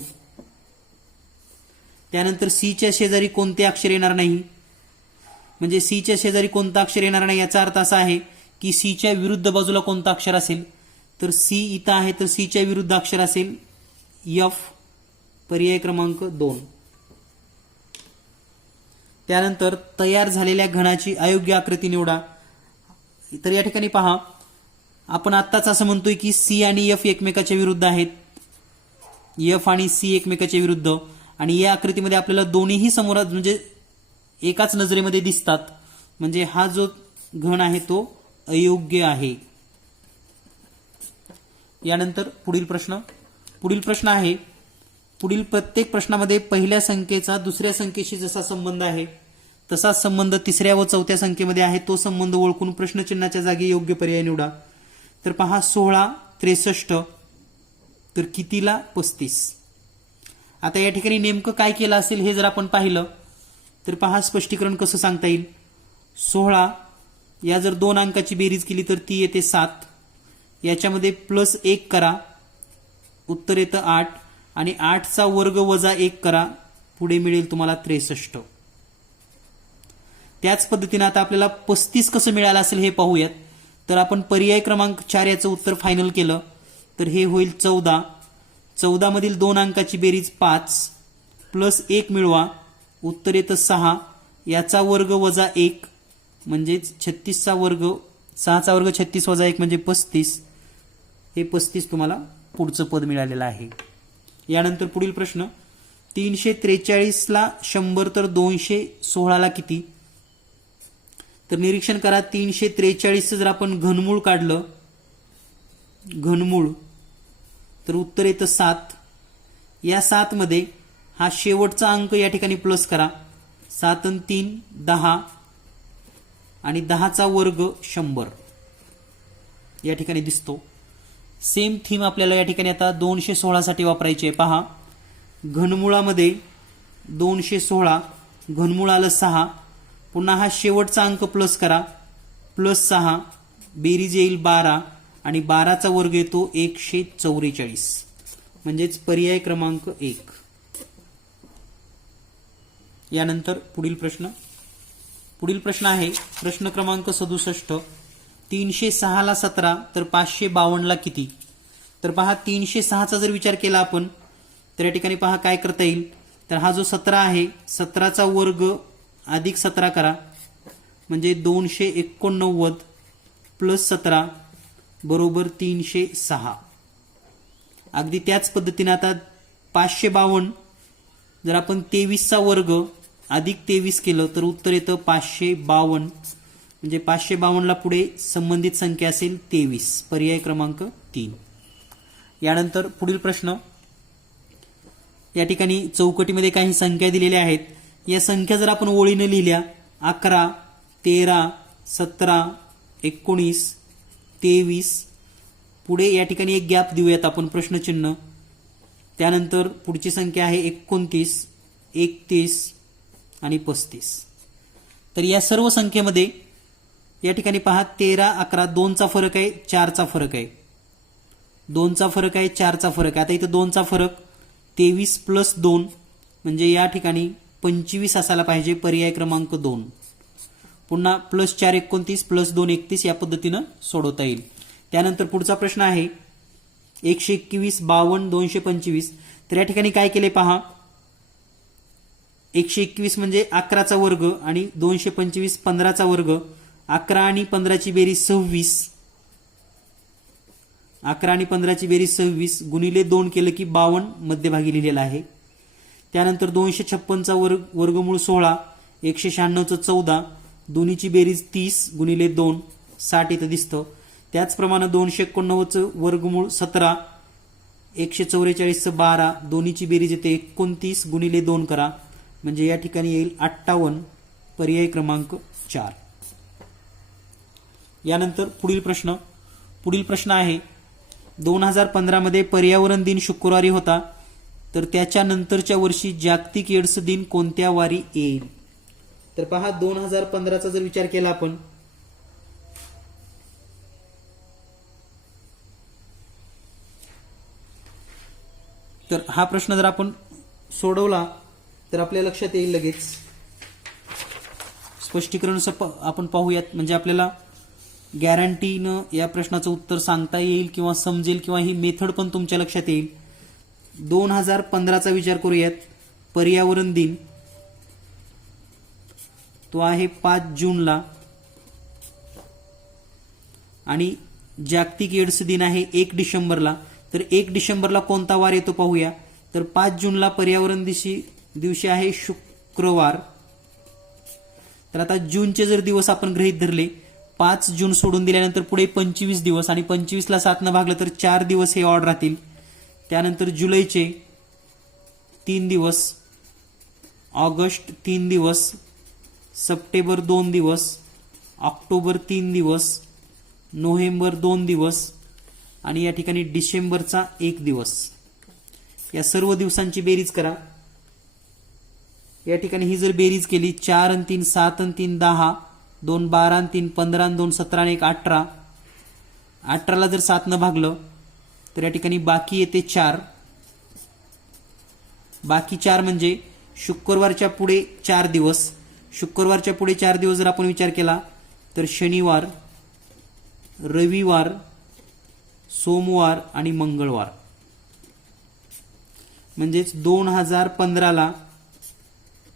त्यानंतर सी च्या शेजारी कोणते अक्षर येणार नाही? म्हणजे सी च्या शेजारी कोणतं अक्षर येणार नाही याचा अर्थ असा आहे की सी च्या विरुद्ध बाजूला कोणतं अक्षर असेल? तर सी इथं आहे तर सी च्या विरुद्ध अक्षर असेल एफ, पर्याय क्रमांक 2. त्यानंतर तयार झालेल्या घनाची अयोग्य आकृती निवडा. तर या ठिकाणी पहा, आपण आत्ताच असं म्हणतोय की सी आणि एफ एकमेकाच्या विरुद्ध आहेत, एफ आणि सी एकमेकाच्या विरुद्ध, आणि या आकृतीमध्ये आपल्याला दोन्हीही समोर म्हणजे एकाच नजरेमध्ये दिसतात, म्हणजे हा जो घन आहे तो अयोग्य आहे. यानंतर पुढील प्रश्न आहे, पुढील प्रत्येक प्रश्नामध्ये पहिल्या संख्येचा दुसऱ्या संख्येशी जसा संबंध आहे तसाच संबंध तिसऱ्या व चौथ्या संख्येमध्ये आहे. तो संबंध ओळखून प्रश्नचिन्हाच्या जागी योग्य पर्याय निवडा. तर पहा, 16 63 तर कितीला 35? आता या ठिकाणी नेमकं काय केलं असेल हे जर आपण पाहिलं तर पहा स्पष्टीकरण कसं सांगता येईल. 16 या जर 2 अंकाची बेरीज केली तर ती येते 7. याच्यामध्ये +1 करा, उत्तर येतं 8 आणि 8चा वर्ग वजा 1 करा, पुढे मिळेल तुम्हाला 63. त्याच पद्धतीने आता आपल्याला 35 कसं मिळालं असेल हे पाहूयात. तर आपण पर्याय क्रमांक 4 याचं उत्तर फायनल केलं तर हे होईल 14. 14 मधील 2 अंकाची बेरीज 5 +1 मिळवा, उत्तर येतं 6. याचा वर्ग वजा 1 म्हणजेच 36चा वर्ग, 6चा वर्ग 36 वजा 1 म्हणजे 35. हे 35 तुम्हाला पुढचं पद मिळालेलं आहे. यानंतर पुढील प्रश्न, 343 ला 100 तर 216 ला किती? तर निरीक्षण करा, 343 जर आपण घनमूळ काढलं, घनमूळ, तर उत्तर येतं 7. या 7 मध्ये हा शेवटचा अंक या ठिकाणी प्लस करा, 7 आणि 3 10 आणि 10चा वर्ग 100 या ठिकाणी दिसतो. सेम थीम आपल्याला या ठिकाणी आता 216 साठी वापरायची आहे. पहा, घनमुळामध्ये 216, घनमूळ आलं 6, पुन्हा हा शेवटचा अंक प्लस करा, +6, बेरीज येईल 12 आणि 12चा वर्ग येतो 144, म्हणजेच पर्याय क्रमांक 1. यानंतर पुढील प्रश्न आहे प्रश्न क्रमांक 67. 306 ला 17 तर 552 ला किती? तर पहा, 306चा जर विचार केला आपण तर या ठिकाणी पहा काय करता येईल. तर हा जो 17 आहे, 17चा वर्ग अधिक 17 करा, म्हणजे 289 +17 बरोबर 306. अगदी त्याच पद्धतीने आता 552 जर आपण 23चा वर्ग अधिक 23 केलं तर उत्तर येतं 552, म्हणजे 552 ला पुढे संबंधित संख्या असेल 23, पर्याय क्रमांक 3. यानंतर पुढील प्रश्न, या ठिकाणी चौकटीमध्ये काही संख्या दिलेल्या आहेत. या संख्या जर आपण ओळीने लिहिल्या, 11, 13, 17, 19, 23, पुढे या ठिकाणी एक गॅप देऊयात आपण प्रश्नचिन्ह. त्यानंतर पुढची संख्या आहे 29, 31 आणि 35. तर या सर्व संख्येमध्ये या ठिकाणी पहा, 13, 11, 2चा फरक आहे, 4चा फरक आहे, 2चा फरक आहे, 4चा फरक आहे. आता इथं 2चा फरक 23 + 2 म्हणजे या ठिकाणी 25 असायला पाहिजे, पर्याय क्रमांक 2. पुन्हा +4 29 +2 31 या पद्धतीनं सोडवता येईल. त्यानंतर पुढचा प्रश्न आहे 121, 52, 225. तर या ठिकाणी काय केले पहा, 121 म्हणजे 11चा वर्ग आणि 225 15चा वर्ग. 11 आणि 15ची बेरीज 26, 11 आणि 15ची बेरीज 26 गुणिले 2 केलं की 52 मध्यभागी लिहिलेला आहे. त्यानंतर 256चा वर्गमूळ 16, 196चं 14, दोन्हीची बेरीज 30 गुणिले 2 60 इथं दिसतं. त्याचप्रमाणे 289चं वर्गमूळ 17, 144चं 12, दोन्हीची बेरीज येते 29 गुणिले 2 करा, म्हणजे या ठिकाणी येईल 58, पर्याय क्रमांक 4. यानंतर पुढील प्रश्न आहे 2015 मध्ये पर्यावरण दिन शुक्रवारी होता, तर त्याच्या नंतरच्या वर्षी जागतिक एड्स दिन कोणत्या वारी येईल? तर पहा, 2015चा जर विचार केला आपण, तर हा प्रश्न जर आपण सोडवला तर आपल्या लक्षात येईल लगेच. स्पष्टीकरण आपण पाहूयात, म्हणजे आपल्याला गॅरंटीनं या प्रश्नाचं उत्तर सांगता येईल किंवा समजेल किंवा ही मेथड पण तुमच्या लक्षात येईल. 2015चा विचार करूयात. पर्यावरण दिन तो आहे 5 जूनला आणि जागतिक एड्स दिन आहे 1 डिसेंबरला. तर 1 डिसेंबरला कोणता वार येतो पाहूया. तर 5 जूनला पर्यावरण दिवशी आहे शुक्रवार. तर आता जूनचे जर दिवस आपण गृहीत धरले, 5 जून सोडून दिल्यानंतर पुढे 25 दिवस आणि 25ला 7 भागलं तर 4 दिवस हे ऑड राहतील. त्यानंतर जुलैचे 3 दिवस, ऑगस्ट 3 दिवस, सप्टेंबर 2 दिवस, ऑक्टोबर 3 दिवस, नोव्हेंबर 2 दिवस आणि या ठिकाणी डिसेंबरचा 1 दिवस. या सर्व दिवसांची बेरीज करा. या ठिकाणी ही जर बेरीज केली 4 आणि 3 7 आणि 3 10, 2 12 आणि 3 15 आणि 2 17 आणि 1 18. 18ला जर 7 न भागलं तर या ठिकाणी बाकी येते 4. बाकी 4 म्हणजे शुक्रवारच्या पुढे 4 दिवस. शुक्रवारच्या पुढे 4 दिवस जर आपण विचार केला तर शनिवार, रविवार, सोमवार आणि मंगळवार. म्हणजेच 2015ला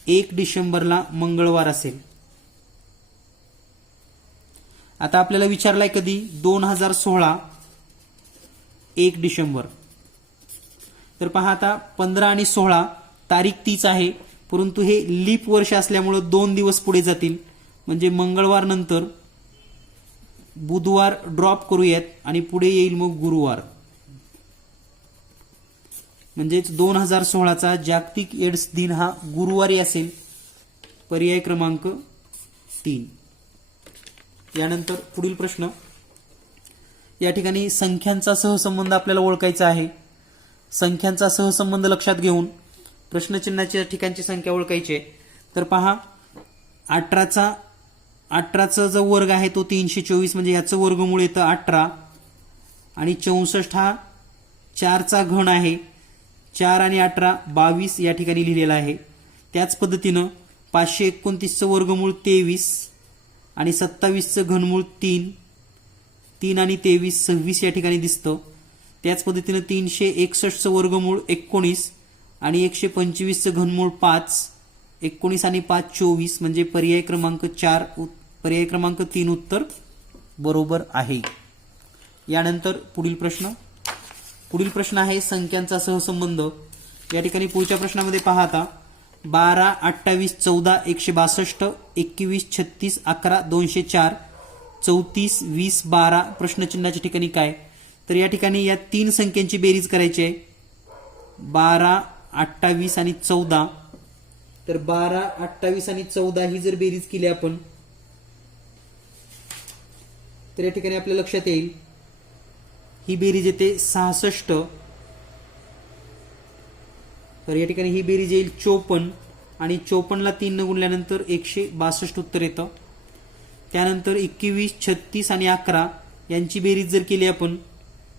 1 डिसेंबरला मंगळवार असेल. आता आपल्याला विचारलाय कधी 2016 1 डिसेंबर. तर पहा आता 15 आणि 16 तारीख तीच आहे, परंतु हे लीप वर्ष असल्यामुळे 2 दिवस पुढे जातील. म्हणजे मंगळवार नंतर बुधवार ड्रॉप करूयात आणि पुढे येईल मग गुरुवार. म्हणजेच 2016चा जागतिक एड्स दिन हा गुरुवारी असेल. पर्याय क्रमांक 3. यानंतर पुढील प्रश्न. या ठिकाणी संख्यांचा सहसंबंध आपल्याला ओळखायचा आहे. संख्यांचा सहसंबंध लक्षात घेऊन प्रश्नचिन्हाच्या ठिकाणची संख्या ओळखायची आहे. तर पहा 18चा जो वर्ग आहे तो 324, म्हणजे याचं वर्गमूळ येतं 18 आणि 64 हा 4चा घन आहे. 4 आणि 18 22 या ठिकाणी लिहिलेला आहे. त्याच पद्धतीनं 529चं वर्गमूळ 23 आणि 27चं घनमूळ 3, 3 आणि 23 26 या ठिकाणी दिसतं. त्याच पद्धतीनं 361चं वर्गमूळ 19 आणि 125चं घनमूळ 5, 19 आणि 5 24, म्हणजे पर्याय क्रमांक 3 उत्तर बरोबर आहे. यानंतर पुढील प्रश्न आहे संख्यांचा सहसंबंध. या ठिकाणी पुढच्या प्रश्नामध्ये पहा आता 12 28 14 162 21 36 11 204 34 20 12. प्रश्नचिन्हाच्या ठिकाणी काय? तर या ठिकाणी या 3 संख्यांची बेरीज करायची आहे. 12 28 आणि 14. तर 12 28 आणि 14 ही जर बेरीज केली आपण तर या ठिकाणी आपल्या लक्षात येईल ही बेरीज येते 66. तर या ठिकाणी ही बेरीज येईल 54 आणि 54ला 3 न गुणल्यानंतर 162 उत्तर येतं. त्यानंतर 21 36 आणि 11 यांची बेरीज जर केली आपण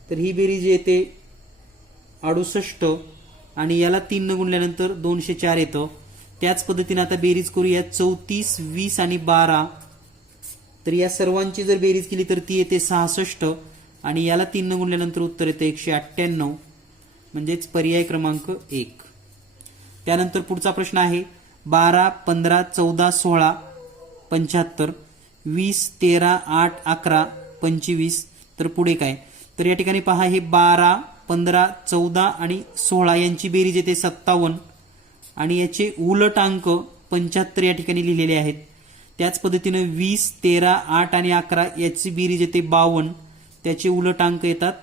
तर ही बेरीज येते 68 आणि याला 3 न गुणल्यानंतर 204 येतं. त्याच पद्धतीने आता बेरीज करूया 34 20 आणि 12. तर या सर्वांची जर बेरीज केली तर ती येते 66 आणि याला 3 न गुणल्यानंतर उत्तर येते 198, म्हणजेच पर्याय क्रमांक 1. त्यानंतर पुढचा प्रश्न आहे 12 15 14 16 75 20 13 8 11 25. तर पुढे काय? तर या ठिकाणी पहा हे 12 15 14 आणि 16 यांची बेरीज येते 57 आणि याचे उलट अंक 75 या ठिकाणी लिहिलेले आहेत. त्याच पद्धतीने 20 13 8 आणि 11 याची बेरीज येते 52, त्याचे उलट अंक येतात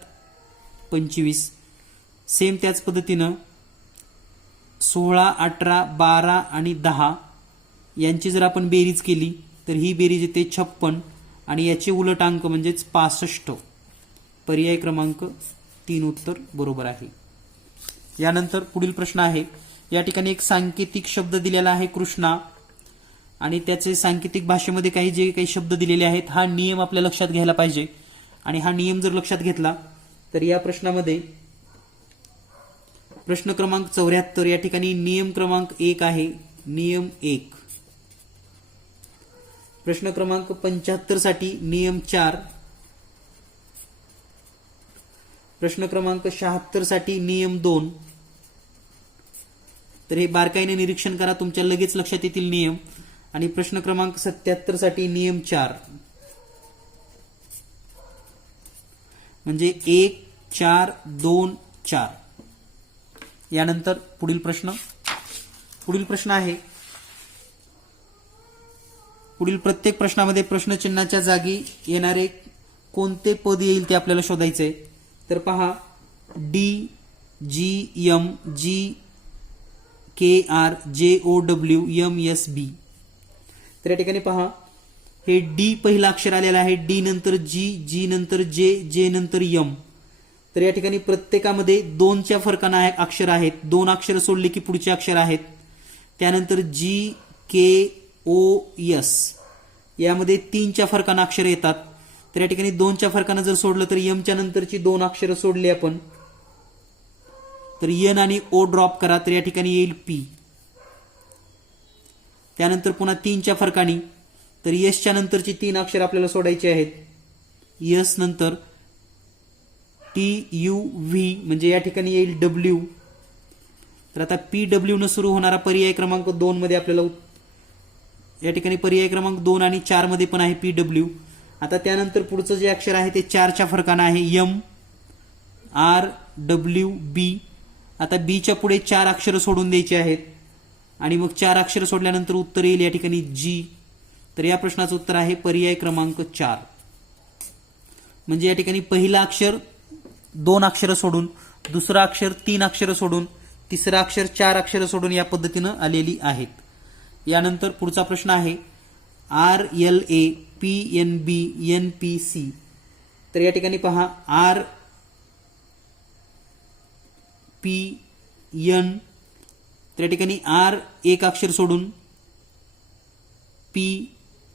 25. सेम त्याच पद्धतीनं 16 18 12 आणि 10 यांची जर आपण बेरीज केली तर ही बेरीज येते 56 आणि याचे उलट अंक म्हणजेच 65. पर्याय क्रमांक 3 उत्तर बरोबर आहे. यानंतर पुढील प्रश्न आहे. या ठिकाणी एक सांकेतिक शब्द दिलेला आहे कृष्णा आणि त्याचे सांकेतिक भाषेमध्ये जे काही शब्द दिलेले आहेत हा नियम आपल्या लक्षात घ्यायला पाहिजे. आणि हा नियम जर लक्षात घेतला तर या प्रश्नामध्ये प्रश्न क्रमांक 74 या ठिकाणी नियम क्रमांक 1 आहे. नियम 1. प्रश्न क्रमांक 75 साठी नियम 4. प्रश्न क्रमांक 76 साठी नियम 2. तर हे बारकाईने निरीक्षण करा, तुमच्या लगेच लक्षात येतील नियम. आणि प्रश्न क्रमांक 77 साठी नियम 4. म्हणजे 1 4 2 4. यानंतर पुढील प्रश्न आहे. पुढील प्रत्येक प्रश्नामध्ये प्रश्नचिन्हाच्या जागी येणारे कोणते पद येईल ते आपल्याला शोधायचे. तर पहा D G M G K R J O W M S B. तर या ठिकाणी पहा हे डी पहिला अक्षर आलेला आहे. डी नंतर जी, जी नंतर जे, जे नंतर यम. तर या ठिकाणी प्रत्येकामध्ये 2च्या फरकाने अक्षर आहेत, 2 अक्षर सोडली की पुढचे अक्षर आहेत. त्यानंतर GKOS यामध्ये 3च्या फरकाने अक्षर येतात. तर या ठिकाणी 2च्या फरकाने जर सोडलं तर यमच्या नंतरची 2 अक्षर सोडली आपण तर एन आणि ओ ड्रॉप करा, तर या ठिकाणी येईल पी. त्यानंतर पुन्हा 3च्या फरकाने तर यसच्या नंतरची 3 अक्षर आपल्याला सोडायची आहेत. यस नंतर TUV म्हणजे या ठिकाणी येईल डब्ल्यू. तर आता PW न सुरू होणारा पर्याय क्रमांक 2 मध्ये आपल्याला या ठिकाणी पर्याय क्रमांक 2 आणि 4 मध्ये पण आहे PW. आता त्यानंतर पुढचं जे अक्षर आहे ते 4च्या फरकाने आहे MRWB. आता बीच्या पुढे 4 अक्षर सोडून द्यायचे आहेत आणि मग 4 अक्षर सोडल्यानंतर उत्तर येईल या ठिकाणी G. तर या प्रश्नाचं उत्तर आहे पर्याय क्रमांक 4. म्हणजे या ठिकाणी पहिला अक्षर 2 अक्षर सोडून, दुसरं अक्षर 3 अक्षर सोडून, तिसरं अक्षर 4 अक्षर सोडून या पद्धतीनं आलेली आहेत. यानंतर पुढचा प्रश्न आहे RLA PNB NPC. तर या ठिकाणी पहा R P N, तर या ठिकाणी R 1 अक्षर सोडून, P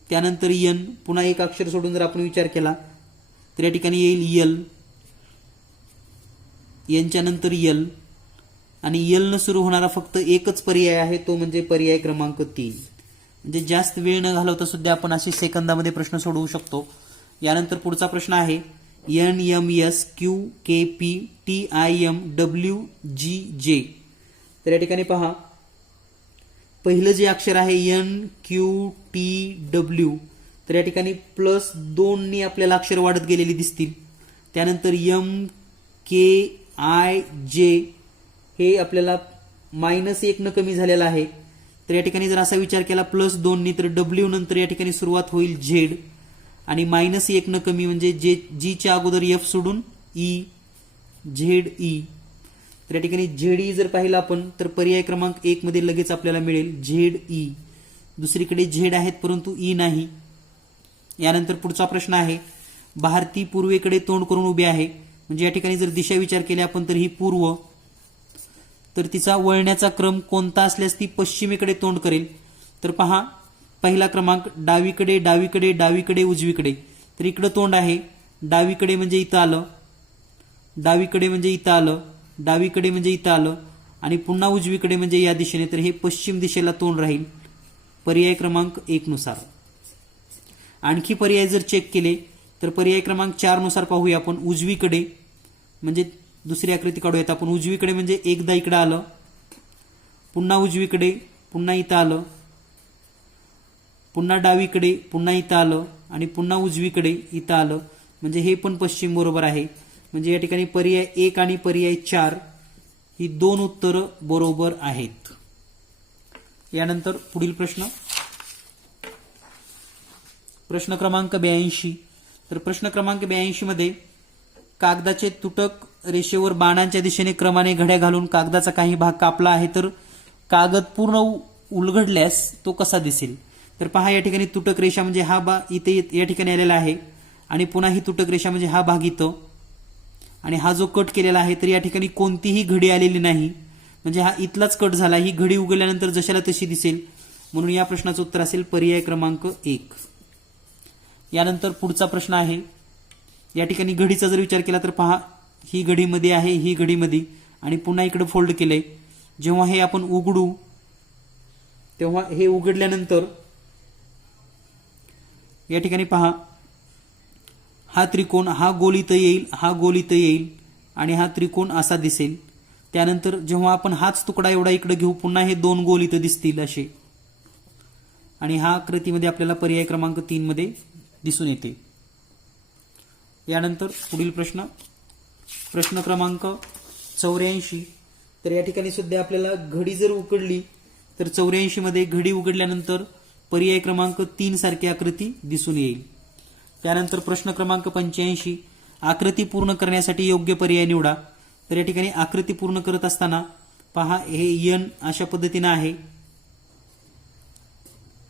त्यानंतर N पुन्हा 1 अक्षर सोडून जर आपण विचार केला तर या ठिकाणी येईल L, यांच्या नंतर L आणि L न सुरू होणारा फक्त एकच पर्याय आहे, तो म्हणजे पर्याय क्रमांक 3. म्हणजे जास्त वेळ न घालवता सुद्धा आपण असे सेकंदामध्ये प्रश्न सोडवू शकतो. यानंतर पुढचा प्रश्न आहे NMSQKPTIMWGJ. तर या ठिकाणी पहा पहिलं जे अक्षर आहे NQTW, तर या ठिकाणी +2 नी आपल्याला अक्षर वाढत गेलेली दिसतील. त्यानंतर MKIJ हे आपल्याला -1 न कमी झालेलं आहे. तर या ठिकाणी जर असा विचार केला +2 नी तर W नंतर या ठिकाणी सुरुवात होईल Z आणि -1 न कमी म्हणजे G च्या अगोदर F सोडून E ZE. तर या ठिकाणी ZE जर पाहिलं आपण तर पर्याय क्रमांक 1 मध्ये लगेच आपल्याला मिळेल ZE. दुसरीकडे Z आहेत परंतु E नाही. यानंतर पुढचा प्रश्न आहे भारती पूर्वेकडे तोंड करून उभी आहे. म्हणजे या ठिकाणी जर दिशा विचार केली आपण तर ही पूर्व, तर तिचा वळण्याचा क्रम कोणता असल्यास ती पश्चिमेकडे तोंड करेल. तर पहा पहिला क्रमांक डावीकडे डावीकडे डावीकडे उजवीकडे. तर इकडं तोंड आहे, डावीकडे म्हणजे इथं आलं, डावीकडे म्हणजे इथं आलं, डावीकडे म्हणजे इथं आलं आणि पुन्हा उजवीकडे म्हणजे या दिशेने. तर हे पश्चिम दिशेला तोंड राहील पर्याय क्रमांक 1 नुसार. आणखी पर्याय जर चेक केले तर पर्याय क्रमांक 4 नुसार पाहूया आपण. उजवीकडे म्हणजे दुसरी आकृती काढूयात आपण. उजवीकडे म्हणजे एकदा इकडे आलं, पुन्हा उजवीकडे, पुन्हा इथं आलं, पुन्हा डावीकडे, पुन्हा इथं आलं आणि पुन्हा उजवीकडे इथं आलं. म्हणजे हे पण पश्चिम बरोबर आहे. म्हणजे या ठिकाणी पर्याय 1 आणि पर्याय 4 ही 2 उत्तरं बरोबर आहेत. यानंतर पुढील प्रश्न क्रमांक 82. तर प्रश्न क्रमांक 82 मध्ये कागदाचे तुटक रेषेवर बाणांच्या दिशेने क्रमाने घड्या घालून कागदाचा काही भाग कापला आहे, तर कागद पूर्ण उलगडल्यास तो कसा दिसेल. तर पहा या ठिकाणी तुटक रेषा म्हणजे हा भाग इथे या ठिकाणी आलेला आहे आणि पुन्हा ही तुटक रेषा म्हणजे हा भाग इथं आणि हा जो कट केलेला आहे तर या ठिकाणी कोणतीही घडी आलेली नाही. म्हणजे हा इथलाच कट झाला. ही घडी उघडल्यानंतर जशाला तशी दिसेल. म्हणून या प्रश्नाचं उत्तर असेल पर्याय क्रमांक 1. यानंतर पुढचा प्रश्न आहे या ठिकाणी घडीचा जर विचार केला तर पहा ही घडीमध्ये आहे, ही घडीमध्ये आणि पुन्हा इकडे फोल्ड केलंय. जेव्हा हे आपण उघडू तेव्हा हे उघडल्यानंतर या ठिकाणी पहा हा त्रिकोण, हा गोल इथं येईल, हा गोल इथं येईल आणि हा त्रिकोण असा दिसेल. त्यानंतर जेव्हा आपण हाच तुकडा एवढा इकडे घेऊ पुन्हा हे 2 गोल इथं दिसतील असे आणि हा आकृतीमध्ये आपल्याला पर्याय क्रमांक 3 मध्ये दिसून येते. यानंतर पुढील प्रश्न क्रमांक 84. तर या ठिकाणी सुद्धा आपल्याला घडी जर उघडली तर 84 मध्ये घडी उघडल्यानंतर पर्याय क्रमांक 3 सारखी आकृती दिसून येईल. त्यानंतर प्रश्न क्रमांक 85. आकृती पूर्ण करण्यासाठी योग्य पर्याय निवडा. तर या ठिकाणी आकृती पूर्ण करत असताना पहा हे N अशा पद्धतीने आहे,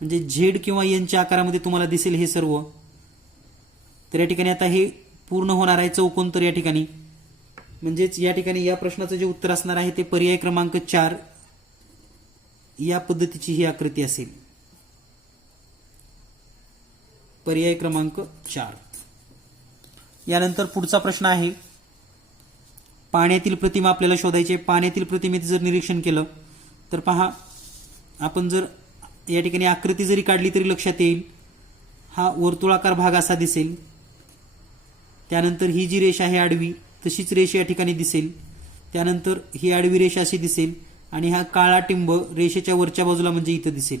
म्हणजे Z किंवा N च्या आकारामध्ये तुम्हाला दिसेल हे सर्व. तर या ठिकाणी आता हे पूर्ण होणार आहे चौकोन. तर या ठिकाणी म्हणजेच या ठिकाणी या प्रश्नाचं जे उत्तर असणार आहे ते पर्याय क्रमांक 4 या पद्धतीची ही आकृती असेल. पर्याय क्रमांक 4. यानंतर पुढचा प्रश्न आहे, पाण्यातील प्रतिमा आपल्याला शोधायची आहे. पाण्यातील प्रतिमेचं जर निरीक्षण केलं तर पहा, आपण जर या ठिकाणी आकृती जरी काढली तरी लक्षात येईल, हा वर्तुळाकार भाग असा दिसेल. त्यानंतर ही जी रेषा आहे आडवी तशीच रेषा या ठिकाणी दिसेल. त्यानंतर ही आडवी रेषा अशी दिसेल आणि हा काळा टिंब रेषेच्या वरच्या बाजूला म्हणजे इथं दिसेल.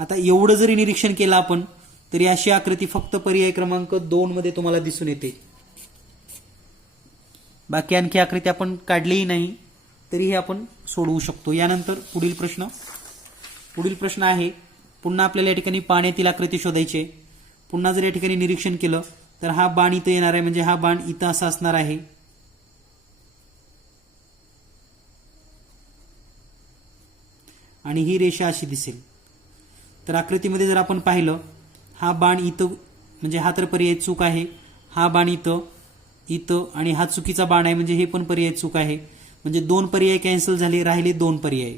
आता एवढं जरी निरीक्षण केलं आपण तरी अशी आकृती फक्त पर्याय क्रमांक 2 मध्ये तुम्हाला दिसून येते. बाकी आणखी आकृती आपण काढलीही नाही तरीही आपण सोडवू शकतो. यानंतर पुढील प्रश्न आहे, पुन्हा आपल्याला या ठिकाणी पाण्यातील आकृती शोधायची आहे. पुन्हा जर या ठिकाणी निरीक्षण केलं तर हा बाण इथं येणार आहे, म्हणजे हा बाण इथं असा असणार आहे. आणि ही रेषा अशी दिसेल. तर आकृतीमध्ये जर आपण पाहिलं, हा बाण इथं, म्हणजे हा तर पर्याय चूक आहे. हा बाण इथं आणि हा चुकीचा बाण आहे, म्हणजे हे पण पर्याय चूक आहे. म्हणजे 2 पर्याय कॅन्सल झाले, राहिले 2 पर्याय.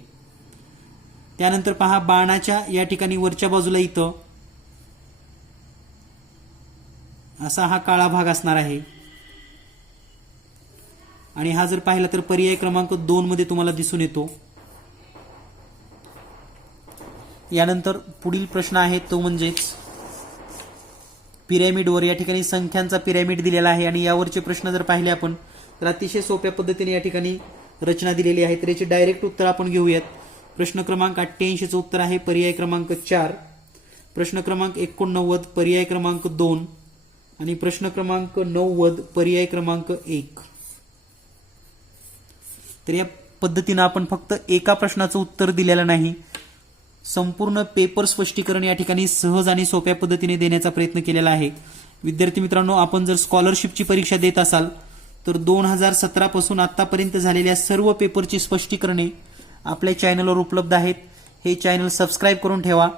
त्यानंतर पहा, बाणाच्या या ठिकाणी वरच्या बाजूला इथं असा हा काळा भाग असणार आहे. आणि हा जर पाहिला तर पर्याय क्रमांक 2 मध्ये तुम्हाला दिसून येतो. यानंतर पुढील प्रश्न आहे तो म्हणजेच पिरॅमिडवर. या ठिकाणी संख्यांचा पिरॅमिड दिलेला आहे आणि यावरचे प्रश्न जर पाहिले आपण तर अतिशय सोप्या पद्धतीने या ठिकाणी रचना दिलेली आहे. तर याचे डायरेक्ट उत्तर आपण घेऊयात. प्रश्न क्रमांक 88चं उत्तर आहे पर्याय क्रमांक 4. प्रश्न क्रमांक 89 पर्याय क्रमांक 2 आणि प्रश्न क्रमांक 90 पर्याय क्रमांक 1. तर या पद्धतीनं आपण फक्त एका प्रश्नाचं उत्तर दिलेलं नाही, संपूर्ण पेपर स्पष्टीकरण या ठिकाणी सहज आणि सोप्या पद्धतीने देण्याचा प्रयत्न केलेला आहे. विद्यार्थी मित्रांनो, आपण जर स्कॉलरशिपची परीक्षा देत असाल तर 2017 पासून आतापर्यंत झालेल्या सर्व पेपरची स्पष्टीकरणे आपल्या चॅनलवर उपलब्ध आहेत. हे चॅनल सबस्क्राईब करून ठेवा.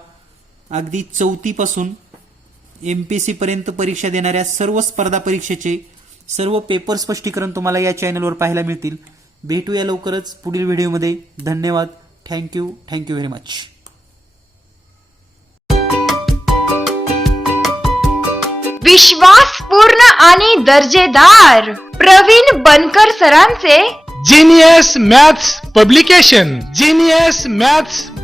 अगदी 4थी पासून MPSC पर्यंत परीक्षा देणाऱ्या सर्व स्पर्धा परीक्षेचे सर्व पेपर स्पष्टीकरण तुम्हाला या चॅनलवर पाहायला मिळतील. भेटूया लवकरच पुढील व्हिडिओमध्ये. धन्यवाद. Thank you very much. विश्वासपूर्ण आणि दर्जेदार प्रवीण बनकर सरांचे जीनियस मॅथ्स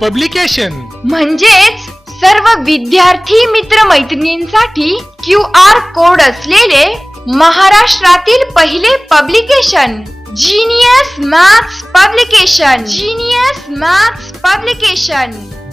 पब्लिकेशन म्हणजेच सर्व विद्यार्थी मित्र मैत्रिणींसाठी QR कोड असलेले महाराष्ट्रातील पहिले पब्लिकेशन जीनियस मॅथ्स पब्लिकेशन.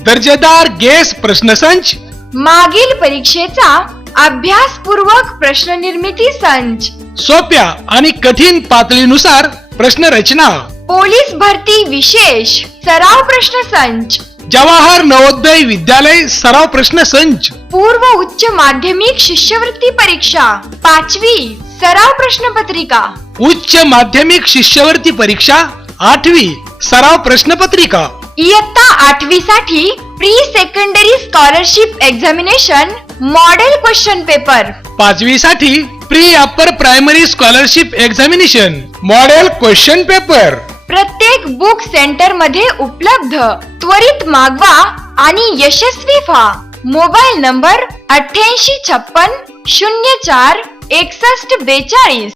दर्जेदार गेस प्रश्नसंच, मागील परीक्षेचा अभ्यासपूर्वक प्रश्न निर्मिती संच, सोप्या आणि कठीण पातळीनुसार प्रश्न रचना, पोलीस भरती विशेष सराव प्रश्न संच, जवाहर नवोदय विद्यालय सराव प्रश्न संच, पूर्व उच्च माध्यमिक शिष्यवृत्ती परीक्षा 5वी सराव प्रश्नपत्रिका, उच्च माध्यमिक शिष्यवृत्ती परीक्षा 8वी सराव प्रश्नपत्रिका, इयत्ता 8वी साठी pre secondary scholarship examination model question paper, 5वी साठी pre upper primary scholarship examination model question paper. प्रत्येक बुक सेंटर मध्ये उपलब्ध. त्वरित मागवा आणि यशस्वी व्हा. Mobile number 8856 04 61 42.